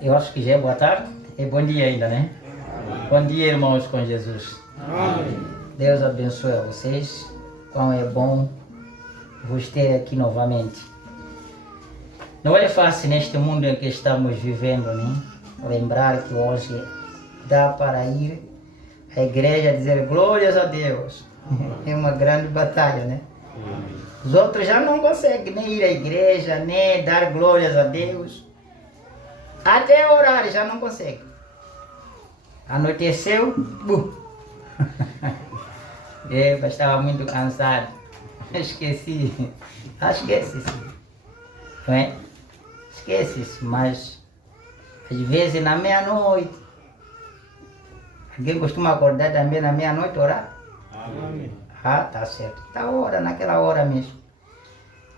Eu acho que já é boa tarde, é bom dia ainda, né? Bom dia, irmãos com Jesus. Amém. Deus abençoe a vocês. Quão é bom vos ter aqui novamente. Não é fácil neste mundo em que estamos vivendo, né? Lembrar que hoje dá para ir à igreja dizer glórias a Deus. É uma grande batalha, né? Os outros já não conseguem nem ir à igreja, nem dar glórias a Deus. Até orar já não consegue. Anoiteceu, eu estava muito cansado. Esqueci. Esquece-se. Não é? Esquece-se, mas às vezes na meia-noite. Alguém costuma acordar também na meia-noite orar? Amém. Ah, tá certo. Tá hora, naquela hora mesmo.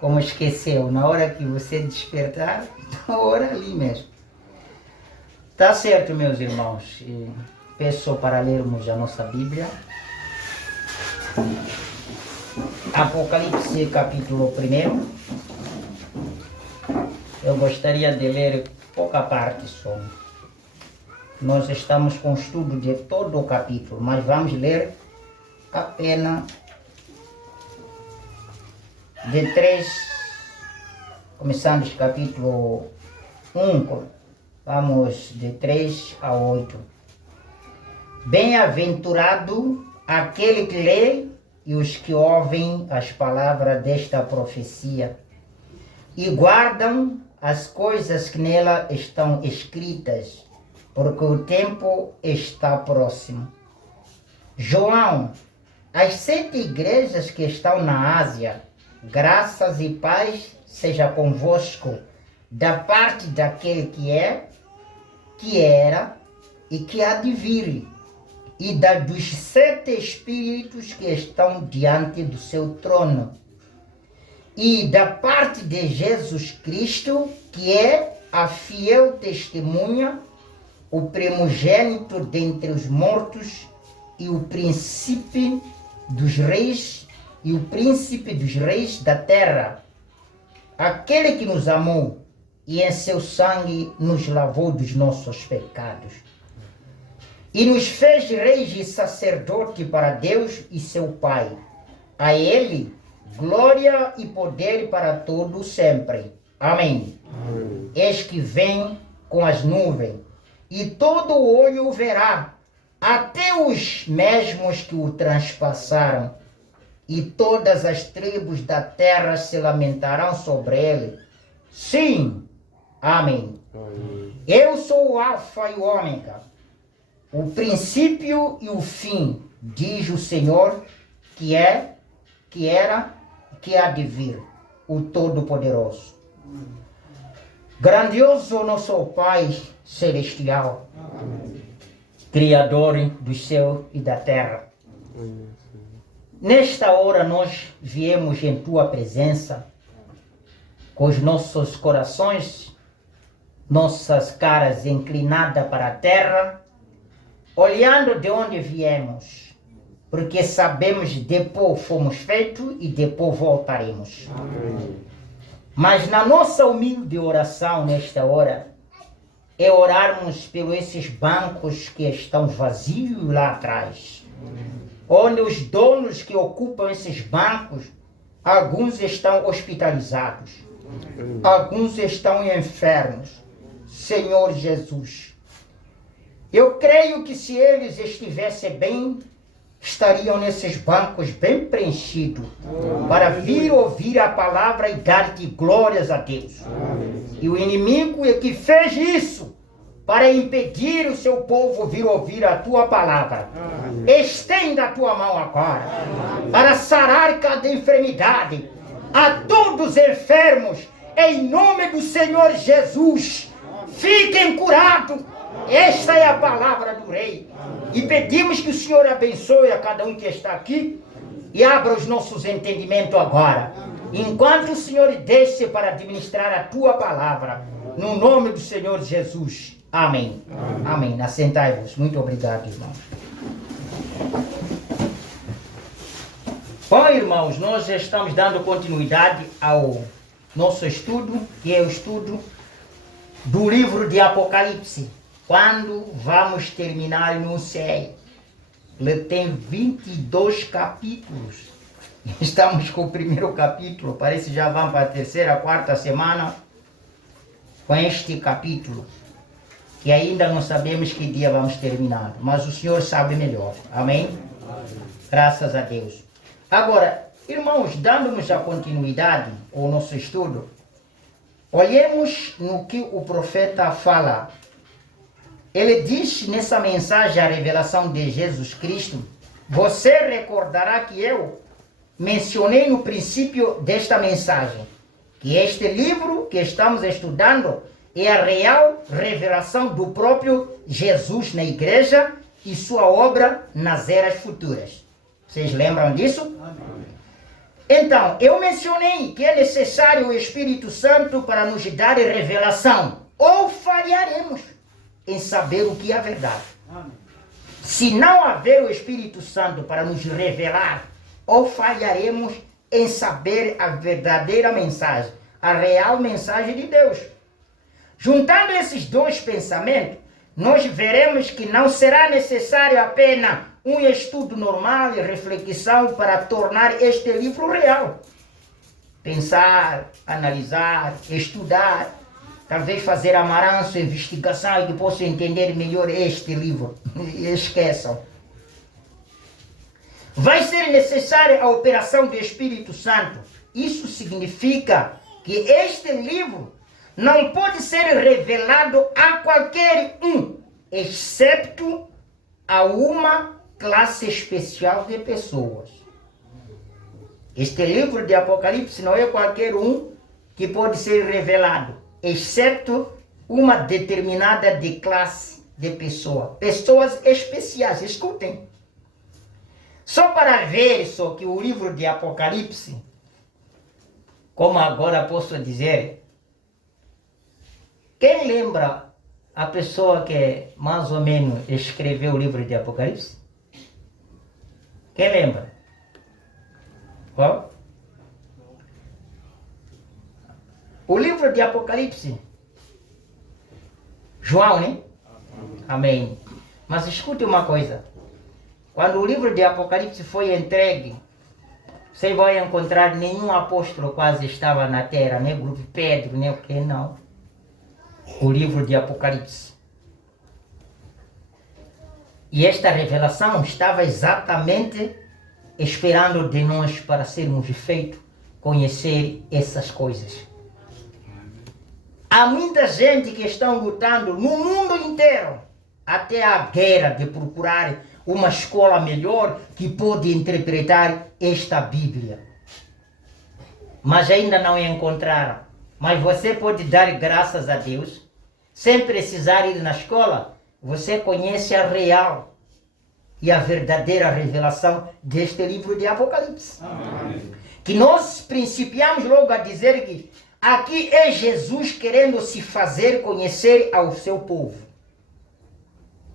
Como esqueceu, na hora que você despertar, ora ali mesmo. Tá certo, meus irmãos. E peço para lermos a nossa Bíblia. Apocalipse, capítulo 1. Eu gostaria de ler pouca parte só. Nós estamos com o estudo de todo o capítulo, mas vamos ler apenas de 3, começando o capítulo 1. Vamos de 3 a 8. Bem-aventurado aquele que lê e os que ouvem as palavras desta profecia e guardam as coisas que nela estão escritas, porque o tempo está próximo. João, as 7 igrejas que estão na Ásia, graças e paz seja convosco, da parte daquele que é, que era e que há de vir, e dos 7 espíritos que estão diante do seu trono, e da parte de Jesus Cristo, que é a fiel testemunha, o primogênito dentre os mortos, e o príncipe dos reis, da terra, aquele que nos amou e em seu sangue nos lavou dos nossos pecados, e nos fez reis e sacerdote para Deus e seu Pai. A Ele glória e poder para todo sempre. Amém. Amém. Eis que vem com as nuvens, e todo olho o verá, até os mesmos que o transpassaram, e todas as tribos da terra se lamentarão sobre ele. Sim. Amém. Amém. Eu sou o Alfa e o Ômega, o princípio e o fim, diz o Senhor, que é, que era, que há de vir, o Todo-Poderoso. Grandioso nosso Pai Celestial, Amém. Criador do céu e da terra. Nesta hora nós viemos em Tua presença, com os nossos corações, nossas caras inclinadas para a terra, olhando de onde viemos, porque sabemos que depois fomos feitos e depois voltaremos. Amém. Mas na nossa humilde oração nesta hora, é orarmos pelos esses bancos que estão vazios lá atrás. onde os donos que ocupam esses bancos, alguns estão hospitalizados, alguns estão enfermos. Senhor Jesus, eu creio que se eles estivessem bem, estariam nesses bancos bem preenchidos, para vir ouvir a palavra e dar-te glórias a Deus. E o inimigo é que fez isso, para impedir o seu povo vir ouvir a tua palavra. Estenda a tua mão agora, para sarar cada enfermidade, a todos os enfermos, em nome do Senhor Jesus. Fiquem curados. Esta é a palavra do Rei. E pedimos que o Senhor abençoe a cada um que está aqui e abra os nossos entendimentos agora, enquanto o Senhor desce para administrar a tua palavra, no nome do Senhor Jesus. Amém. Amém. Assentai-vos. Muito obrigado, irmãos. Bom, irmãos, nós estamos dando continuidade ao nosso estudo, que é o estudo do livro de Apocalipse. Quando vamos terminar, não sei. Ele tem 22 capítulos. Estamos com o primeiro capítulo. Parece que já vamos para a terceira, quarta semana com este capítulo. Que ainda não sabemos que dia vamos terminar. Mas o Senhor sabe melhor. Amém? Graças a Deus. Agora, irmãos, dando-nos a continuidade ao nosso estudo, olhemos no que o profeta fala. Ele diz nessa mensagem, a revelação de Jesus Cristo, você recordará que eu mencionei no princípio desta mensagem, que este livro que estamos estudando é a real revelação do próprio Jesus na igreja e sua obra nas eras futuras. Vocês lembram disso? Então, eu mencionei que é necessário o Espírito Santo para nos dar revelação, ou falharemos em saber o que é a verdade. Se não haver o Espírito Santo para nos revelar, ou falharemos em saber a verdadeira mensagem, a real mensagem de Deus. Juntando esses dois pensamentos, nós veremos que não será necessário apenas um estudo normal e reflexão para tornar este livro real. Pensar, analisar, estudar, talvez fazer amaranço, investigação, e que possam entender melhor este livro. Esqueçam. Vai ser necessária a operação do Espírito Santo. Isso significa que este livro não pode ser revelado a qualquer um, exceto a uma classe especial de pessoas. Este livro de Apocalipse não é qualquer um que pode ser revelado, exceto uma determinada de classe de pessoa. Pessoas especiais, escutem. Só para ver só que o livro de Apocalipse, como agora posso dizer, quem lembra a pessoa que mais ou menos escreveu o livro de Apocalipse? Quem lembra? Qual? O livro de Apocalipse. João, né? Amém. Mas escute uma coisa. Quando o livro de Apocalipse foi entregue, você vai encontrar nenhum apóstolo quase estava na terra, né? Grupo Pedro, né? O que não? O livro de Apocalipse. E esta revelação estava exatamente esperando de nós para sermos feitos conhecer essas coisas. Há muita gente que estão lutando no mundo inteiro, até a guerra de procurar uma escola melhor que pode interpretar esta Bíblia. Mas ainda não encontraram. Mas você pode dar graças a Deus, sem precisar ir na escola. Você conhece a real e a verdadeira revelação deste livro de Apocalipse. Amém. Que nós principiamos logo a dizer que aqui é Jesus querendo se fazer conhecer ao seu povo.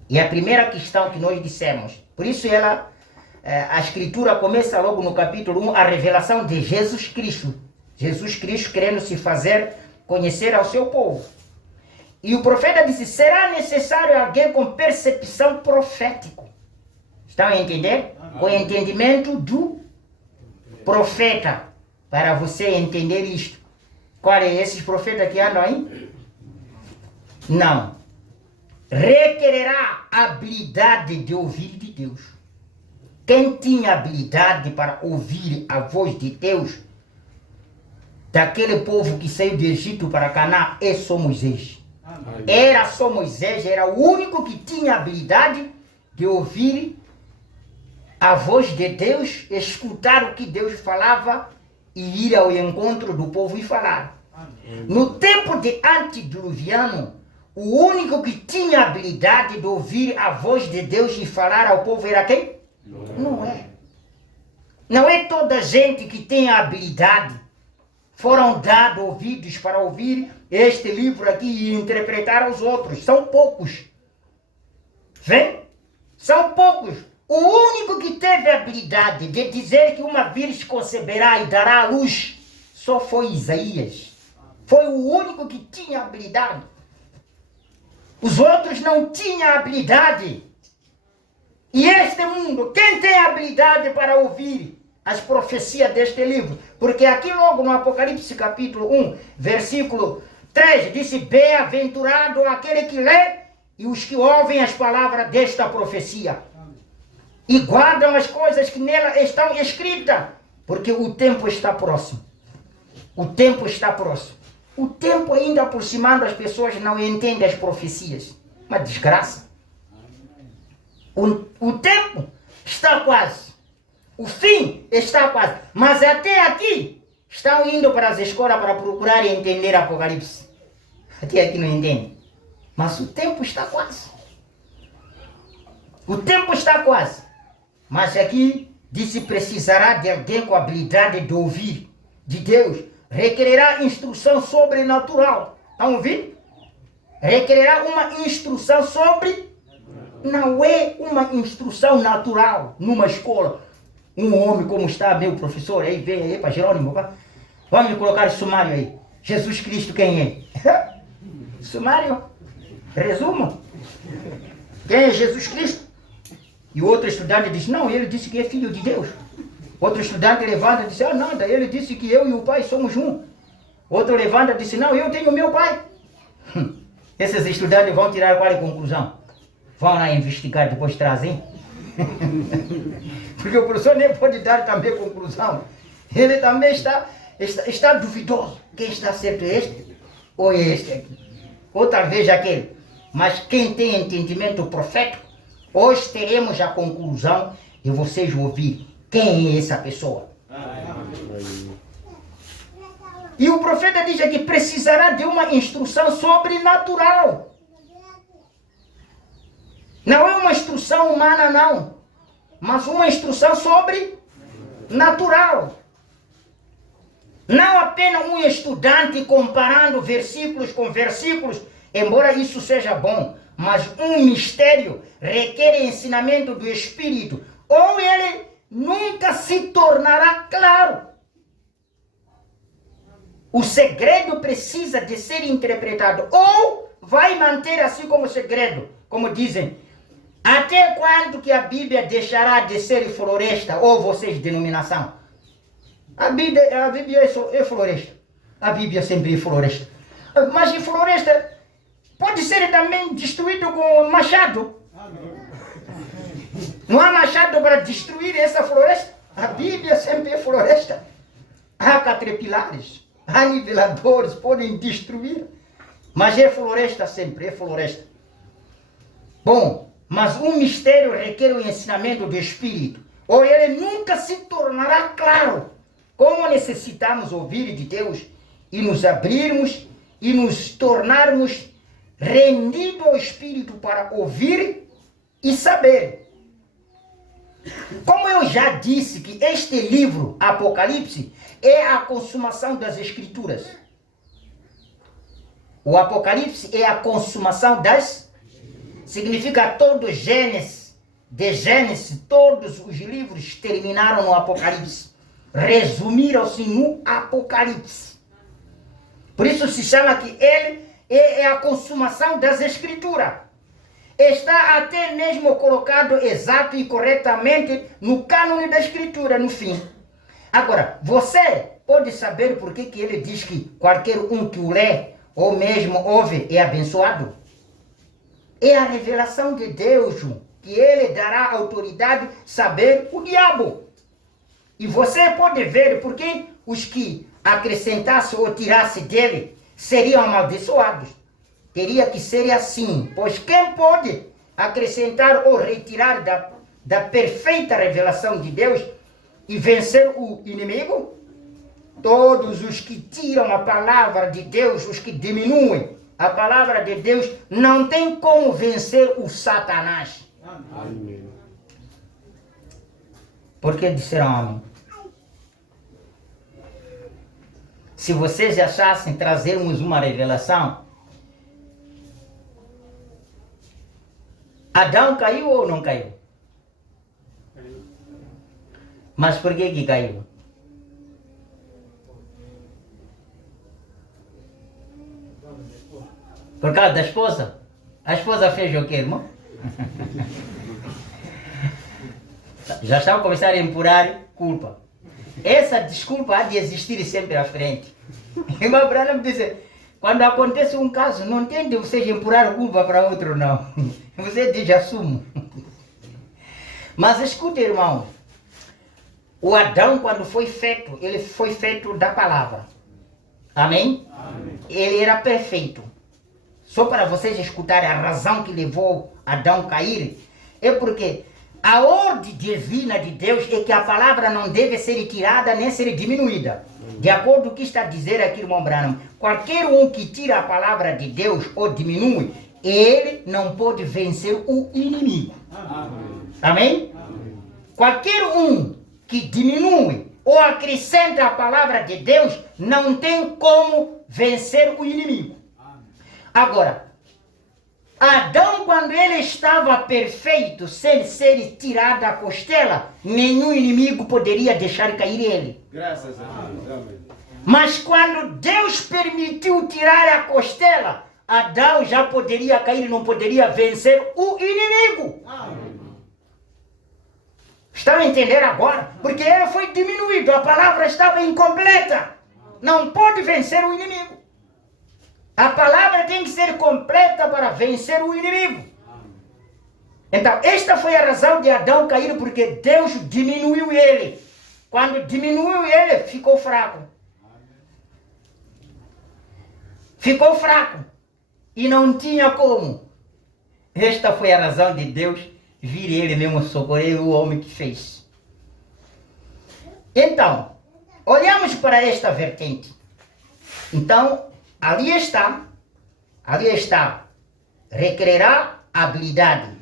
E a primeira questão que nós dissemos, por isso a escritura começa logo no capítulo 1, a revelação de Jesus Cristo. Jesus Cristo querendo se fazer conhecer ao seu povo. E o profeta disse, será necessário alguém com percepção profética. Estão a entender? com o entendimento do profeta, para você entender isto. Qual é esses profetas que andam aí? Não. Requererá habilidade de ouvir de Deus. Quem tinha habilidade para ouvir a voz de Deus, daquele povo que saiu do Egito para Canaã, é só Moisés. Era só Moisés, era o único que tinha habilidade de ouvir a voz de Deus, escutar o que Deus falava e ir ao encontro do povo e falar. No tempo de antediluviano, o único que tinha habilidade de ouvir a voz de Deus e falar ao povo era quem? Noé. Não é toda gente que tem a habilidade. Foram dados ouvidos para ouvir este livro aqui e interpretar os outros. São poucos. Vem? São poucos. O único que teve a habilidade de dizer que uma virgem conceberá e dará à luz só foi Isaías. Foi o único que tinha habilidade. Os outros não tinham habilidade. E este mundo, quem tem habilidade para ouvir as profecias deste livro? Porque aqui logo no Apocalipse capítulo 1, versículo 3, disse: bem-aventurado aquele que lê e os que ouvem as palavras desta profecia e guardam as coisas que nela estão escritas, porque o tempo está próximo. O tempo está próximo. O tempo ainda aproximando, as pessoas não entendem as profecias. Uma desgraça. O tempo está quase. O fim está quase. Mas até aqui estão indo para as escolas para procurar e entender Apocalipse. Até aqui não entendem. Mas o tempo está quase. O tempo está quase. Mas aqui disse: precisará de alguém com habilidade de ouvir de Deus. Requererá instrução sobrenatural. Estão ouvindo? Requererá uma instrução sobre... Não é uma instrução natural numa escola. Um homem como está, meu professor, aí vem aí para Jerônimo. Vamos me colocar sumário aí. Jesus Cristo quem é? Sumário. Resumo. Quem é Jesus Cristo? E outro estudante diz: não, ele disse que é filho de Deus. Outro estudante levanta e diz: ah, nada, ele disse que eu e o pai somos um. Outro levanta e diz: não, eu tenho meu pai. Esses estudantes vão tirar qual é a conclusão? Vão lá investigar, depois trazem. Porque o professor nem pode dar também conclusão. Ele também está duvidoso. Quem está certo é este? Ou é este aqui? Ou talvez aquele. Mas quem tem entendimento profético, hoje teremos a conclusão de vocês ouvirem quem é essa pessoa. E o profeta diz que precisará de uma instrução sobrenatural. Não é uma instrução humana, não. Mas uma instrução sobrenatural. Não apenas um estudante comparando versículos com versículos, embora isso seja bom, mas um mistério requer ensinamento do Espírito, ou ele nunca se tornará claro. O segredo precisa de ser interpretado, ou vai manter assim como segredo, como dizem. Até quando que a Bíblia deixará de ser floresta, ou vocês, denominação? A Bíblia é floresta. A Bíblia sempre é floresta. Mas em floresta pode ser também destruído com machado. Não há machado para destruir essa floresta. A Bíblia sempre é floresta. Há caterpilares, há niveladores, podem destruir. Mas é floresta sempre, é floresta. Bom, mas um mistério requer o ensinamento do Espírito, ou ele nunca se tornará claro. Como necessitamos ouvir de Deus e nos abrirmos e nos tornarmos rendidos ao Espírito para ouvir e saber. Como eu já disse que este livro, Apocalipse, é a consumação das Escrituras. O Apocalipse é a consumação das... Significa todo Gênesis, de Gênesis, todos os livros terminaram no Apocalipse. Resumiram-se no Apocalipse. Por isso se chama que ele é a consumação das Escrituras. está até mesmo colocado exato e corretamente no cânone da Escritura, no fim. Agora, você pode saber por que ele diz que qualquer um que o lê ou mesmo ouve é abençoado? É a revelação de Deus que ele dará autoridade saber o diabo. E você pode ver porque os que acrescentassem ou tirassem dele seriam amaldiçoados. Teria que ser assim, pois quem pode acrescentar ou retirar da perfeita revelação de Deus e vencer o inimigo? Todos os que tiram a palavra de Deus, os que diminuem a palavra de Deus, não tem como vencer o Satanás. Amém. Por que disseram amém? Se vocês achassem trazermos uma revelação, Adão caiu ou não caiu? Mas por que caiu? Por causa da esposa? A esposa fez o quê, irmão? Já estão a começar a empurrar culpa. Essa desculpa há de existir sempre à frente. Irmão Branham disse, quando acontece um caso, não tem de vocês empurrar culpa para outro, não. Você diz, assumo. Mas escuta, irmão. O Adão, quando foi feito, ele foi feito da palavra. Amém? Amém. Ele era perfeito. Só para vocês escutarem a razão que levou Adão a cair, é porque a ordem divina de Deus é que a palavra não deve ser tirada nem ser diminuída. De acordo com o que está a dizer aqui, irmão Branham, qualquer um que tira a palavra de Deus ou diminui, ele não pode vencer o inimigo. Amém? Amém? Amém. Qualquer um que diminui ou acrescenta a palavra de Deus não tem como vencer o inimigo. Agora, Adão, quando ele estava perfeito, sem ser tirado da costela, nenhum inimigo poderia deixar cair ele. Graças a Deus. Amém. Mas quando Deus permitiu tirar a costela, Adão já poderia cair e não poderia vencer o inimigo. Amém. Estão a entender agora? Porque ele foi diminuído, a palavra estava incompleta. Não pode vencer o inimigo. A palavra tem que ser completa para vencer o inimigo. Então, esta foi a razão de Adão cair, porque Deus diminuiu ele. Quando diminuiu ele, ficou fraco. Ficou fraco. E não tinha como. Esta foi a razão de Deus vir ele mesmo socorrer o homem que fez. Então, olhamos para esta vertente. Então, ali está, requererá habilidade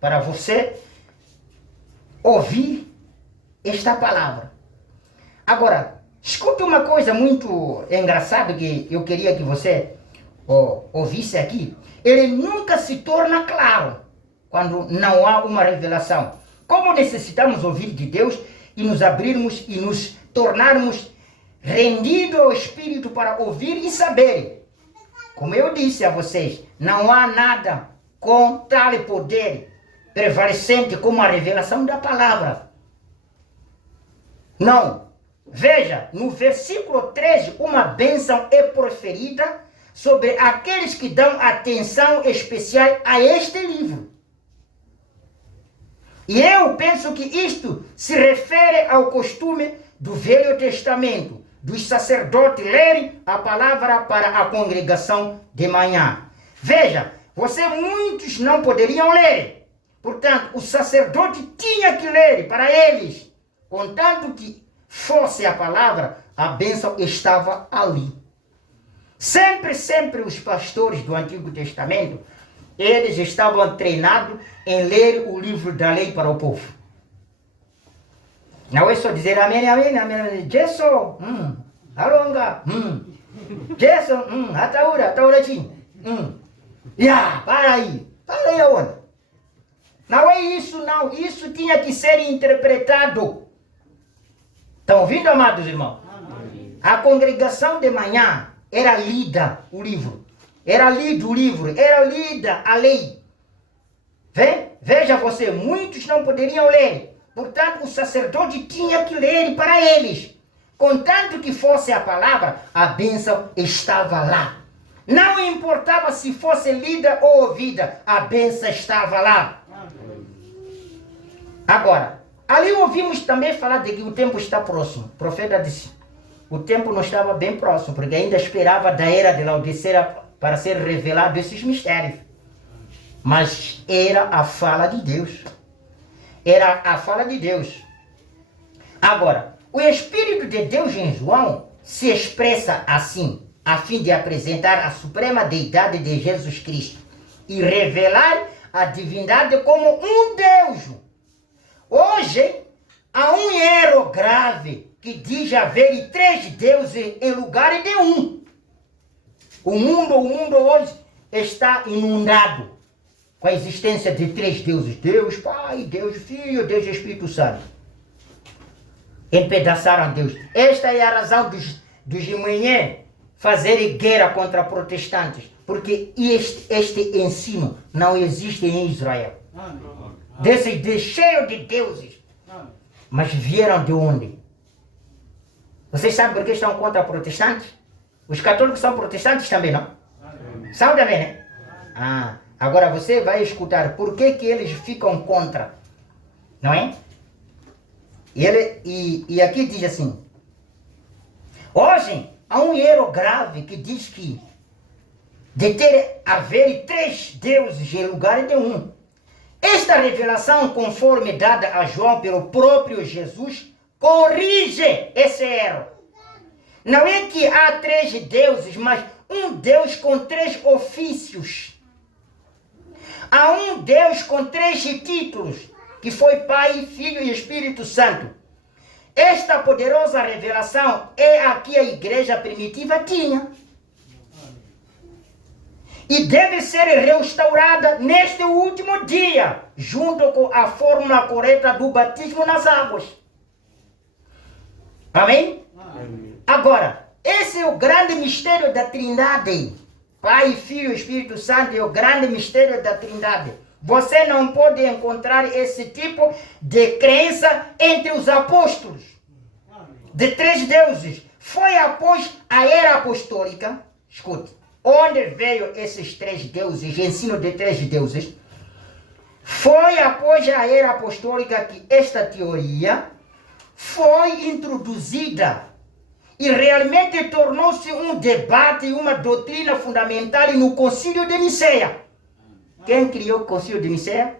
para você ouvir esta palavra. Agora, escute uma coisa muito engraçada que eu queria que você ouvisse aqui. Ele nunca se torna claro quando não há uma revelação. Como necessitamos ouvir de Deus e nos abrirmos e nos tornarmos rendido ao Espírito para ouvir e saber. Como eu disse a vocês, não há nada com tal poder prevalecente como a revelação da palavra. Não. Veja, no versículo 13, uma bênção é proferida sobre aqueles que dão atenção especial a este livro. E eu penso que isto se refere ao costume do Velho Testamento, dos sacerdotes lerem a palavra para a congregação de manhã. Veja, muitos não poderiam ler. Portanto, o sacerdote tinha que ler para eles. Contanto que fosse a palavra, a bênção estava ali. Sempre os pastores do Antigo Testamento, eles estavam treinados em ler o livro da lei para o povo. Não é só dizer amém, amém, amém. Jesus, alonga, Jesus, ataura, sim. Para aí aonde? Não é isso, não. Isso tinha que ser interpretado. Estão ouvindo, amados irmãos? Amém. A congregação de manhã era lida o livro. Era lido o livro, era lida a lei. Veja você, muitos não poderiam ler. Portanto, o sacerdote tinha que ler para eles. Contanto que fosse a palavra, a bênção estava lá. Não importava se fosse lida ou ouvida, a bênção estava lá. Agora, ali ouvimos também falar de que o tempo está próximo. O profeta disse, o tempo não estava bem próximo, porque ainda esperava da era de Laodiceia para ser revelado esses mistérios. Mas era a fala de Deus. Era a fala de Deus. Agora, o Espírito de Deus em João se expressa assim, a fim de apresentar a suprema deidade de Jesus Cristo e revelar a divindade como um Deus. Hoje, há um erro grave que diz haver 3 deuses em lugar de um. O mundo hoje está inundado com a existência de 3 deuses. Deus Pai, Deus Filho, Deus Espírito Santo. Empedaçaram Deus. Esta é a razão dos de manhã fazerem guerra contra protestantes. Porque este ensino não existe em Israel. Desse cheio de deuses. Mas vieram de onde? Vocês sabem por que estão contra protestantes? Os católicos são protestantes também, não? São também, né? Agora você vai escutar por que eles ficam contra. Não é? E aqui diz assim. Hoje há um erro grave que diz que de haver 3 deuses em lugar de um. Esta revelação, conforme dada a João pelo próprio Jesus, corrige esse erro. Não é que há 3 deuses, mas um Deus com 3 ofícios. Há um Deus com 3 títulos, que foi Pai, Filho e Espírito Santo. Esta poderosa revelação é a que a igreja primitiva tinha. E deve ser restaurada neste último dia, junto com a fórmula correta do batismo nas águas. Amém? Amém. Agora, esse é o grande mistério da Trindade. Pai, Filho e Espírito Santo é o grande mistério da Trindade. Você não pode encontrar esse tipo de crença entre os apóstolos. De 3 deuses. Foi após a era apostólica, escute, onde veio esses 3 deuses, ensino de 3 deuses. Foi após a era apostólica que esta teoria foi introduzida e realmente tornou-se um debate e uma doutrina fundamental no Concílio de Nicéia. Quem criou o Concílio de Nicéia?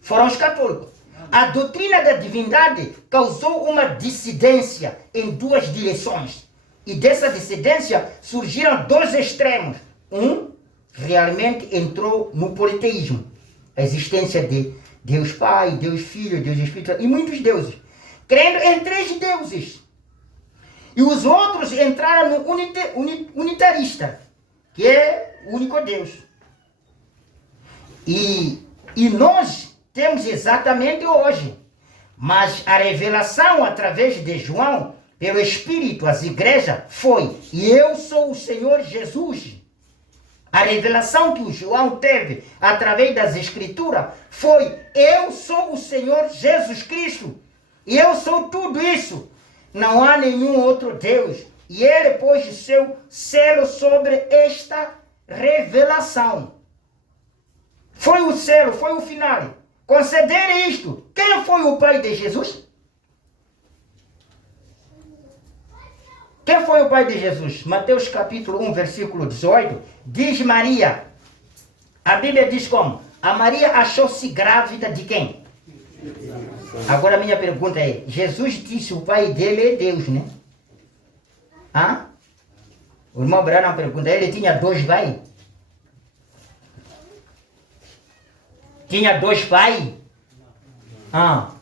Foram os católicos. A doutrina da divindade causou uma dissidência em 2 direções. E dessa dissidência surgiram 2 extremos. Um realmente entrou no politeísmo. A existência de Deus Pai, Deus Filho, Deus Espírito e muitos deuses. Crendo em 3 deuses. E os outros entraram no unitarista, que é o único Deus. E nós temos exatamente hoje. Mas a revelação através de João, pelo Espírito, às igrejas, foi: e eu sou o Senhor Jesus. A revelação que o João teve através das Escrituras foi: eu sou o Senhor Jesus Cristo. E eu sou tudo isso. Não há nenhum outro Deus. E ele pôs o seu selo sobre esta revelação. Foi o selo, foi o final. Conceder isto. Quem foi o pai de Jesus? Quem foi o pai de Jesus? Mateus capítulo 1, versículo 18. Diz Maria. A Bíblia diz como? A Maria achou-se grávida de quem? Agora a minha pergunta é, Jesus disse o pai dele é Deus, né? O irmão Branham pergunta, ele tinha 2 pais? Tinha 2 pais?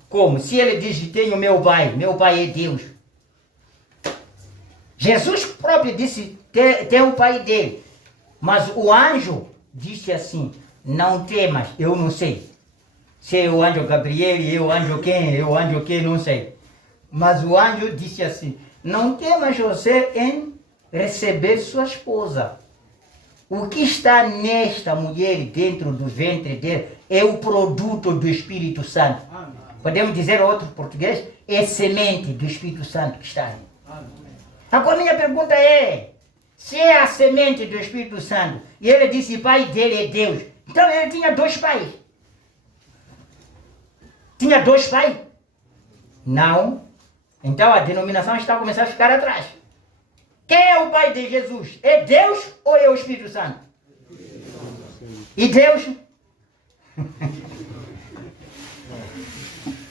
Como? Se ele diz que tem o meu pai é Deus. Jesus próprio disse, tem o pai dele. Mas o anjo disse assim, não temas, eu não sei. Se é o anjo Gabriel, é o anjo quem, não sei. Mas o anjo disse assim, não temas você em receber sua esposa. O que está nesta mulher dentro do ventre dele é o produto do Espírito Santo. Podemos dizer outro português? É semente do Espírito Santo que está aí. Agora minha pergunta é, se é a semente do Espírito Santo, e ele disse pai dele é Deus, então ele tinha dois pais. Tinha dois pais? Não. Então a denominação está começando a ficar atrás. Quem é o pai de Jesus? É Deus ou é o Espírito Santo? E Deus?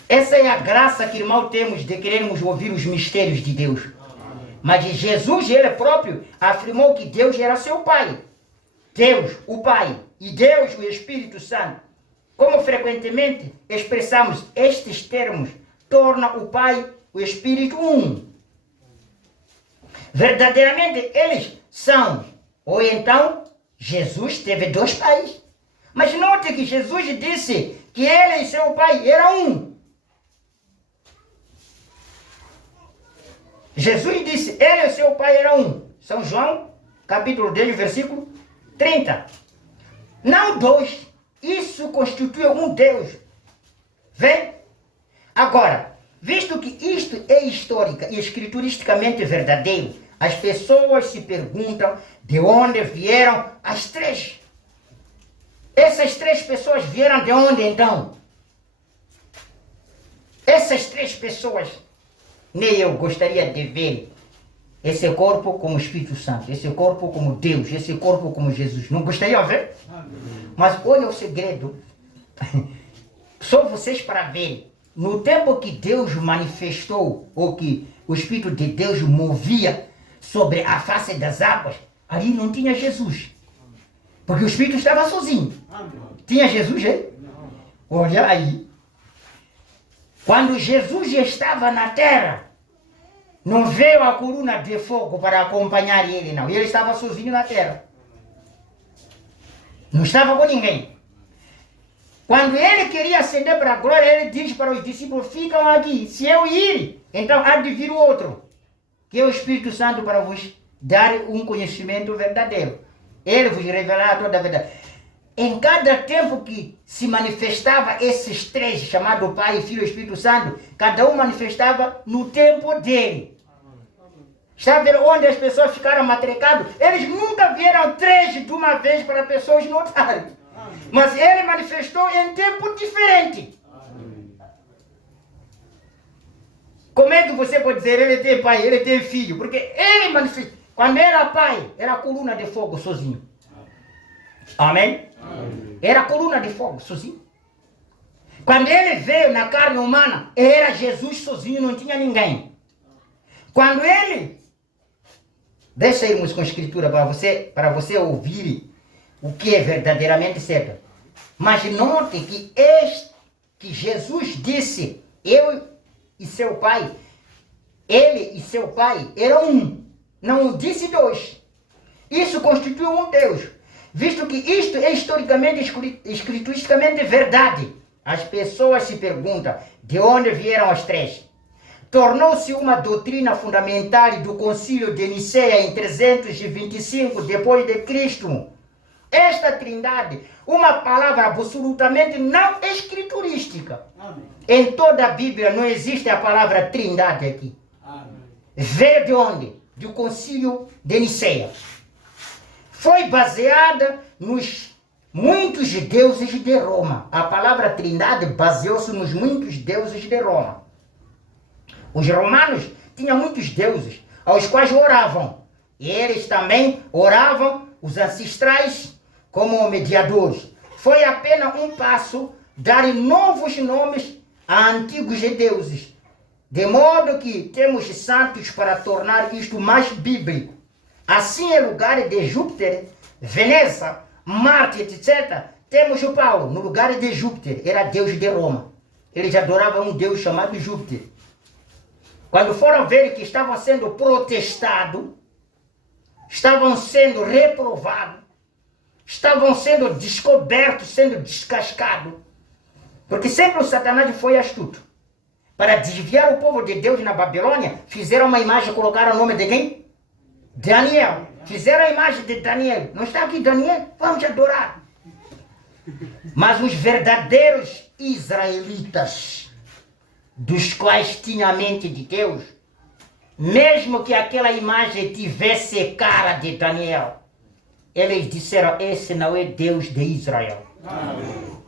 Essa é a graça que, irmão, temos de querermos ouvir os mistérios de Deus. Mas Jesus, ele próprio, afirmou que Deus era seu pai. Deus, o Pai, e Deus, o Espírito Santo. Como frequentemente expressamos estes termos, torna o Pai, o Espírito um. Verdadeiramente eles são. Ou então, Jesus teve dois pais. Mas note que Jesus disse que ele e seu pai eram um. Jesus disse, ele e seu pai eram um. São João, capítulo 10, versículo 30. Não dois. Isso constitui um Deus. Vem? Agora, visto que isto é histórica e escrituristicamente verdadeiro, as pessoas se perguntam de onde vieram as três. Essas três pessoas vieram de onde então? Essas três pessoas, nem eu gostaria de ver esse corpo como Espírito Santo, esse corpo como Deus, esse corpo como Jesus. Não gostaria de ver? Mas olha o segredo. Só vocês para verem. No tempo que Deus manifestou, ou que o Espírito de Deus movia sobre a face das águas, ali não tinha Jesus. Porque o Espírito estava sozinho. Tinha Jesus aí? Olha aí. Quando Jesus estava na terra, não veio a coluna de fogo para acompanhar ele, não. Ele estava sozinho na terra. Não estava com ninguém. Quando ele queria ascender para a glória, ele diz para os discípulos, ficam aqui. Se eu ir, então há de vir o outro, que é o Espírito Santo para vos dar um conhecimento verdadeiro. Ele vos revelará toda a verdade. Em cada tempo que se manifestava esses três, chamado Pai, Filho e Espírito Santo, cada um manifestava no tempo dele. Está vendo onde as pessoas ficaram matrecadas? Eles nunca vieram três de uma vez para as pessoas notarem. Mas ele manifestou em tempo diferente. Como é que você pode dizer ele tem pai, ele tem filho? Porque ele manifestou. Quando era pai, era coluna de fogo sozinho. Amém? Era coluna de fogo sozinho. Quando ele veio na carne humana, era Jesus sozinho, não tinha ninguém. Quando ele... Deixa irmos com a escritura para você ouvir o que é verdadeiramente certo. Mas note que Jesus disse, eu e seu pai, ele e seu pai eram um. Não disse dois. Isso constitui um Deus. Visto que isto é historicamente, escrituristicamente verdade, as pessoas se perguntam de onde vieram as três. Tornou-se uma doutrina fundamental do Concílio de Niceia em 325 depois de Cristo. Esta trindade, uma palavra absolutamente não escriturística. Amém. Em toda a Bíblia não existe a palavra trindade aqui. Amém. Veio de onde? Do Concílio de Niceia. Foi baseada nos muitos deuses de Roma. A palavra trindade baseou-se nos muitos deuses de Roma. Os romanos tinham muitos deuses aos quais oravam. E eles também oravam os ancestrais como mediadores. Foi apenas um passo dar novos nomes a antigos deuses. De modo que temos santos para tornar isto mais bíblico. Assim, em lugar de Júpiter, Veneza, Marte, etc., temos o Paulo. No lugar de Júpiter, era deus de Roma. Eles adoravam um deus chamado Júpiter. Quando foram ver que estavam sendo protestados, estavam sendo reprovados, estavam sendo descobertos, sendo descascados, porque sempre o Satanás foi astuto. Para desviar o povo de Deus na Babilônia, fizeram uma imagem e colocaram o nome de quem? Daniel. Fizeram a imagem de Daniel. Não está aqui Daniel? Vamos adorar. Mas os verdadeiros israelitas, dos quais tinha a mente de Deus, mesmo que aquela imagem tivesse cara de Daniel, eles disseram, esse não é Deus de Israel. Amém.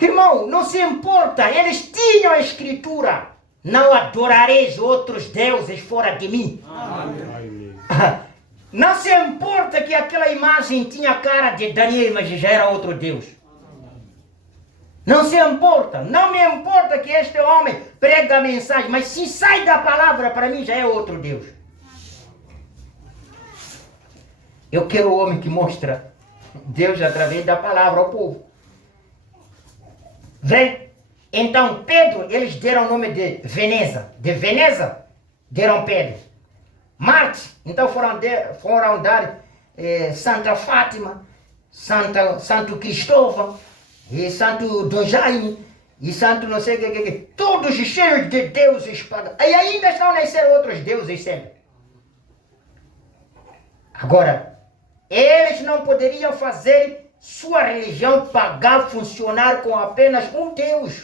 Irmão, não se importa, eles tinham a escritura. Não adorareis outros deuses fora de mim. Amém. Não se importa que aquela imagem tinha a cara de Daniel, mas já era outro Deus. Não se importa, não me importa que este homem prega a mensagem, mas se sai da palavra, para mim já é outro Deus. Eu quero o homem que mostra Deus através da palavra ao povo. Vem? Então, Pedro, eles deram o nome de Veneza. De Veneza, deram Pedro. Marte, então foram dar Santa Fátima, Santo Cristóvão, e Santo Dom Jaime, e Santo não sei o que, todos cheios de deuses pagãos. E ainda estão a nascer outros deuses sempre. Agora, eles não poderiam fazer sua religião pagã funcionar com apenas um Deus.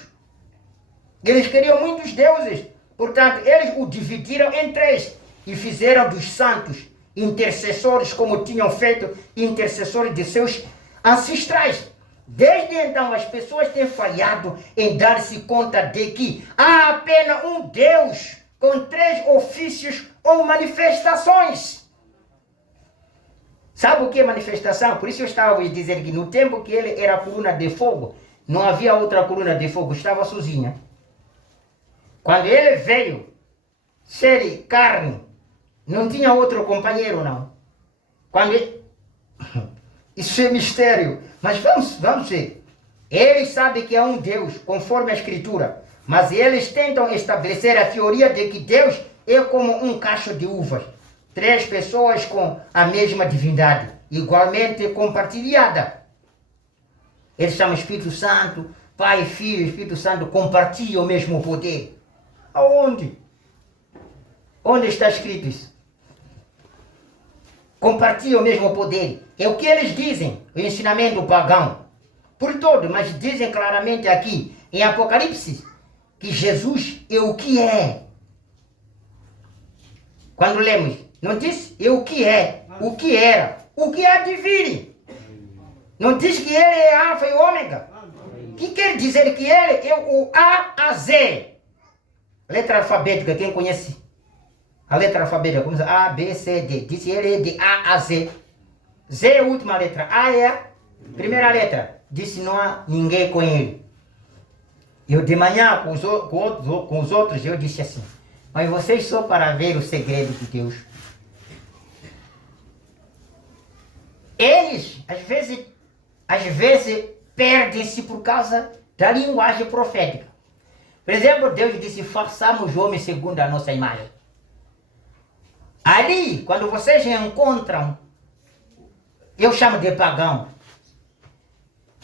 Eles queriam muitos deuses. Portanto, eles o dividiram em três e fizeram dos santos intercessores, como tinham feito intercessores de seus ancestrais. Desde então, as pessoas têm falhado em dar-se conta de que há apenas um Deus com três ofícios ou manifestações. Sabe o que é manifestação? Por isso eu estava a dizer que no tempo que ele era a coluna de fogo, não havia outra coluna de fogo, estava sozinha. Quando ele veio ser carne, não tinha outro companheiro, não. Quando ele... Isso é mistério. Mas vamos ver. Eles sabem que há um Deus, conforme a Escritura. Mas eles tentam estabelecer a teoria de que Deus é como um cacho de uvas. Três pessoas com a mesma divindade, igualmente compartilhada. Eles chamam Espírito Santo, Pai, Filho, Espírito Santo, compartilham o mesmo poder. Aonde? Onde está escrito isso? Compartilham o mesmo poder. É o que eles dizem, o ensinamento pagão. Por todo, mas dizem claramente aqui, em Apocalipse, que Jesus é o que é. Quando lemos, não diz é o que é, o que era, o que há de vir. Não diz que ele é alfa e ômega. O que quer dizer que ele é o A a Z. Letra alfabética, quem conhece? A letra alfabética, como diz A, B, C, D. Diz ele é de A a Z. Z é a última letra, A é a primeira letra. Disse não há ninguém com ele. Eu de manhã com os outros eu disse assim, mas vocês só para ver o segredo de Deus. Eles, às vezes perdem-se por causa da linguagem profética. Por exemplo, Deus disse, façamos o homem segundo a nossa imagem. Ali, quando vocês encontram, eu chamo de pagão.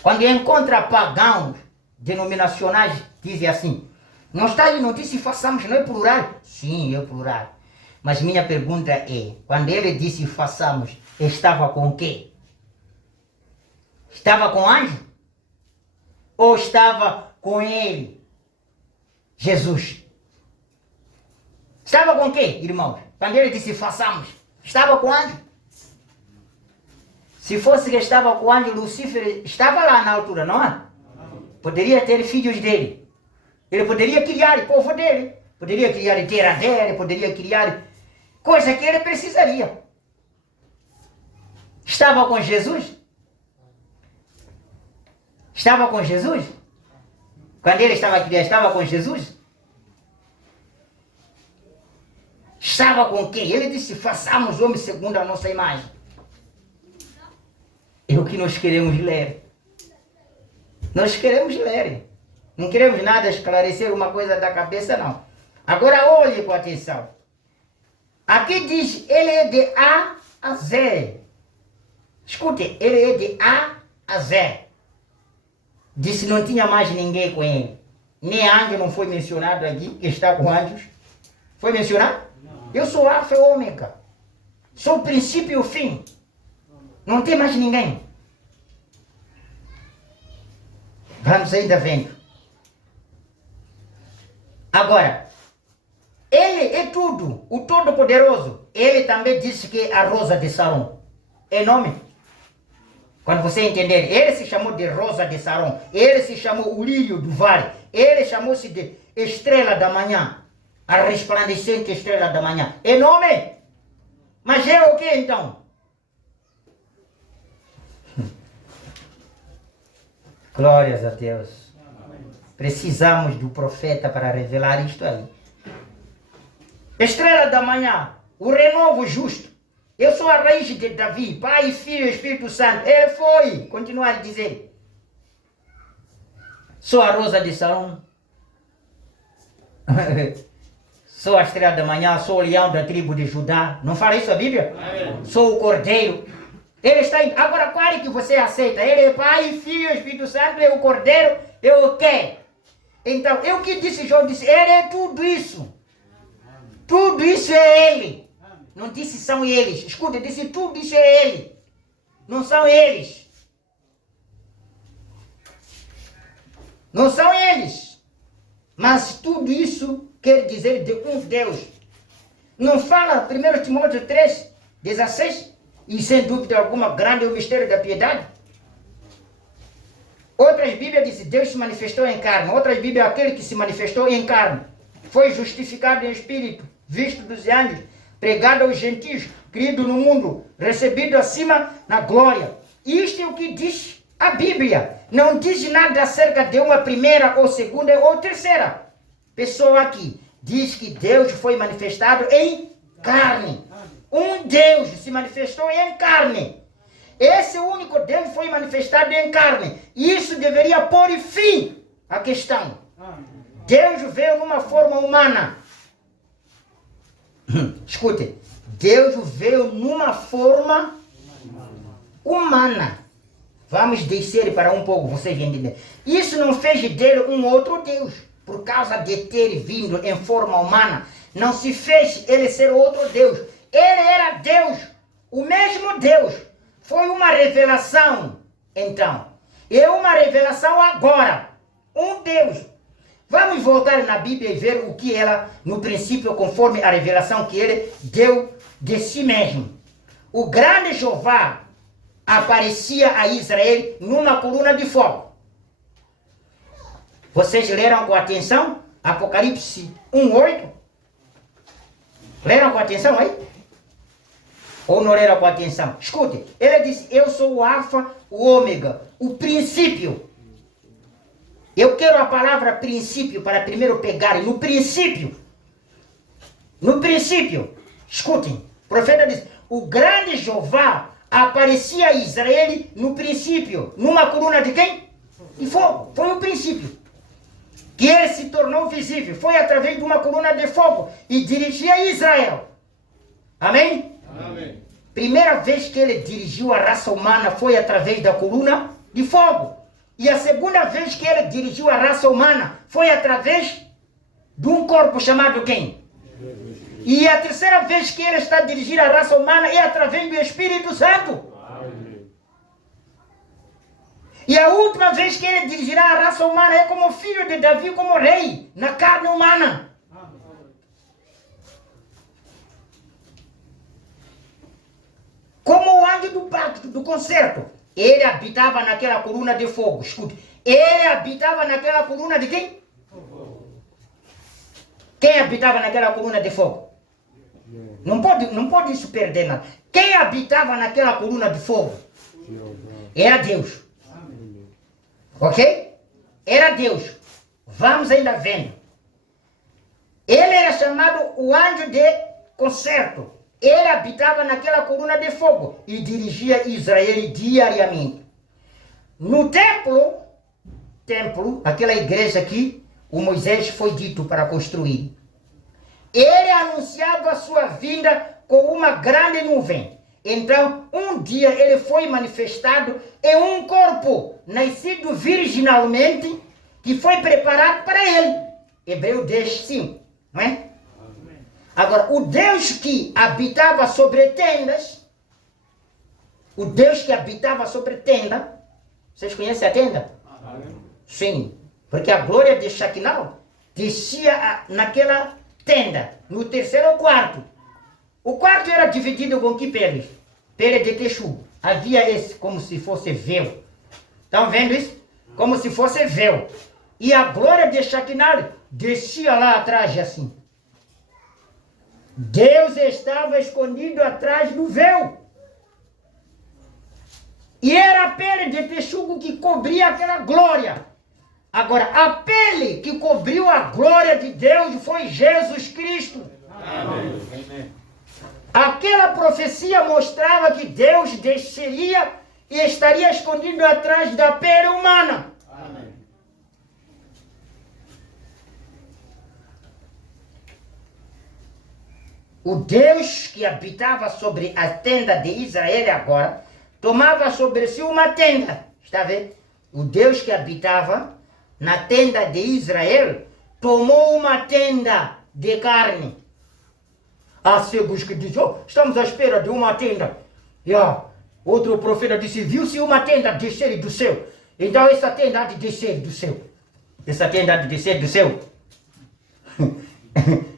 Quando encontra pagãos denominacionais, dizem assim, não está ali, não disse façamos, não é plural? Sim, é plural. Mas minha pergunta é, quando ele disse façamos, estava com quê? Estava com anjo? Ou estava com ele? Jesus. Estava com quê, irmãos? Quando ele disse façamos, estava com anjo? Se fosse que estava com o anjo, Lucífer estava lá na altura, não é? Poderia ter filhos dele. Ele poderia criar o povo dele. Poderia criar terra dele, poderia criar coisa que ele precisaria. Estava com Jesus? Estava com Jesus? Quando ele estava aqui, estava com Jesus? Estava com quem? Ele disse, façamos homem segundo a nossa imagem. É o que nós queremos ler. Nós queremos ler. Não queremos nada esclarecer uma coisa da cabeça, não. Agora olhe com atenção. Aqui diz, ele é de A a Z. Escute, ele é de A a Z. Disse não tinha mais ninguém com ele. Nem anjo não foi mencionado aqui, que está com anjos. Foi mencionado? Não. Eu sou alfa e ômega. Só o princípio e o fim. Não tem mais ninguém. Vamos ainda vendo. Agora, ele é tudo, o Todo-Poderoso. Ele também disse que é a rosa de Saron. É nome? Quando você entender, ele se chamou de rosa de Saron. Ele se chamou o lírio do vale. Ele chamou-se de estrela da manhã. A resplandecente estrela da manhã. É nome? Mas é o que então? Glórias a Deus. Precisamos do profeta para revelar isto aí. Estrela da manhã, o renovo justo. Eu sou a raiz de Davi, Pai, Filho e Espírito Santo. Ele foi, continuar a dizer. Sou a rosa de Saron. Sou a estrela da manhã, sou o leão da tribo de Judá. Não fala isso a Bíblia? Amém. Sou o cordeiro. Ele está indo. Agora, qual é que você aceita? Ele é Pai, Filho e Espírito Santo, é o cordeiro, é o quê? Então, eu que disse, João disse, ele é tudo isso. Tudo isso é ele. Não disse são eles. Escuta, disse tudo isso é ele. Não são eles. Não são eles. Mas tudo isso quer dizer de um Deus. Não fala 1 Timóteo 3, 16? E sem dúvida alguma, grande é o mistério da piedade. Outras Bíblias dizem Deus se manifestou em carne. Outras Bíblias, aquele que se manifestou em carne. Foi justificado em espírito, visto dos anjos, pregado aos gentios, criado no mundo, recebido acima na glória. Isto é o que diz a Bíblia. Não diz nada acerca de uma primeira ou segunda ou terceira pessoa aqui. Diz que Deus foi manifestado em carne. Um Deus se manifestou em carne. Esse único Deus foi manifestado em carne. Isso deveria pôr fim à questão. Deus veio numa forma humana. Escute, Deus veio numa forma humana. Vamos descer para um pouco, vocês entendem. Isso não fez dele um outro Deus. Por causa de ter vindo em forma humana, não se fez ele ser outro Deus. Ele era Deus, o mesmo Deus. Foi uma revelação, então. É uma revelação agora. Um Deus. Vamos voltar na Bíblia e ver o que ela, no princípio, conforme a revelação que ele deu de si mesmo. O grande Jeová aparecia a Israel numa coluna de fogo. Vocês leram com atenção? Apocalipse 1:8? Leram com atenção aí? Ou não leram com atenção? Escute, ele disse, eu sou o Alfa, o Ômega, o princípio. Eu quero a palavra princípio para primeiro pegar. No princípio. No princípio. Escutem. O profeta diz, o grande Jeová aparecia a Israel no princípio. Numa coluna de quem? De fogo. Foi o princípio. Que ele se tornou visível. Foi através de uma coluna de fogo. E dirigia Israel. Amém? Amém. Primeira vez que ele dirigiu a raça humana foi através da coluna de fogo. E a segunda vez que ele dirigiu a raça humana foi através de um corpo chamado quem? E a terceira vez que ele está a dirigir a raça humana é através do Espírito Santo. E a última vez que ele dirigirá a raça humana é como filho de Davi, como rei, na carne humana. Como o anjo do pacto, do concerto. Ele habitava naquela coluna de fogo. Escute. Ele habitava naquela coluna de quem? Quem habitava naquela coluna de fogo? Não pode isso perder nada. Quem habitava naquela coluna de fogo? Era Deus. Ok? Era Deus. Vamos ainda vendo. Ele era chamado o anjo de concerto. Ele habitava naquela coluna de fogo e dirigia Israel diariamente. No templo, aquela igreja aqui, o Moisés foi dito para construir. Ele anunciava a sua vinda com uma grande nuvem. Então, um dia ele foi manifestado em um corpo, nascido virginalmente, que foi preparado para ele. Hebreus 10:5, não é? Agora, o Deus que habitava sobre tendas, o Deus que habitava sobre tenda, vocês conhecem a tenda? Sim, porque a glória de Shekinah descia naquela tenda, no terceiro quarto. O quarto era dividido com que peles? Pele de texugo. Havia esse como se fosse véu. Estão vendo isso? Como se fosse véu. E a glória de Shekinah descia lá atrás assim. Deus estava escondido atrás do véu. E era a pele de texugo que cobria aquela glória. Agora, a pele que cobriu a glória de Deus foi Jesus Cristo. Amém. Aquela profecia mostrava que Deus desceria e estaria escondido atrás da pele humana. Amém. O Deus que habitava sobre a tenda de Israel agora, tomava sobre si uma tenda. Está vendo? O Deus que habitava na tenda de Israel, tomou uma tenda de carne. Há cegos que dizem, estamos à espera de uma tenda. E outro profeta disse, viu-se uma tenda descer do céu. Então essa tenda há de descer do céu. Essa tenda há de descer do céu.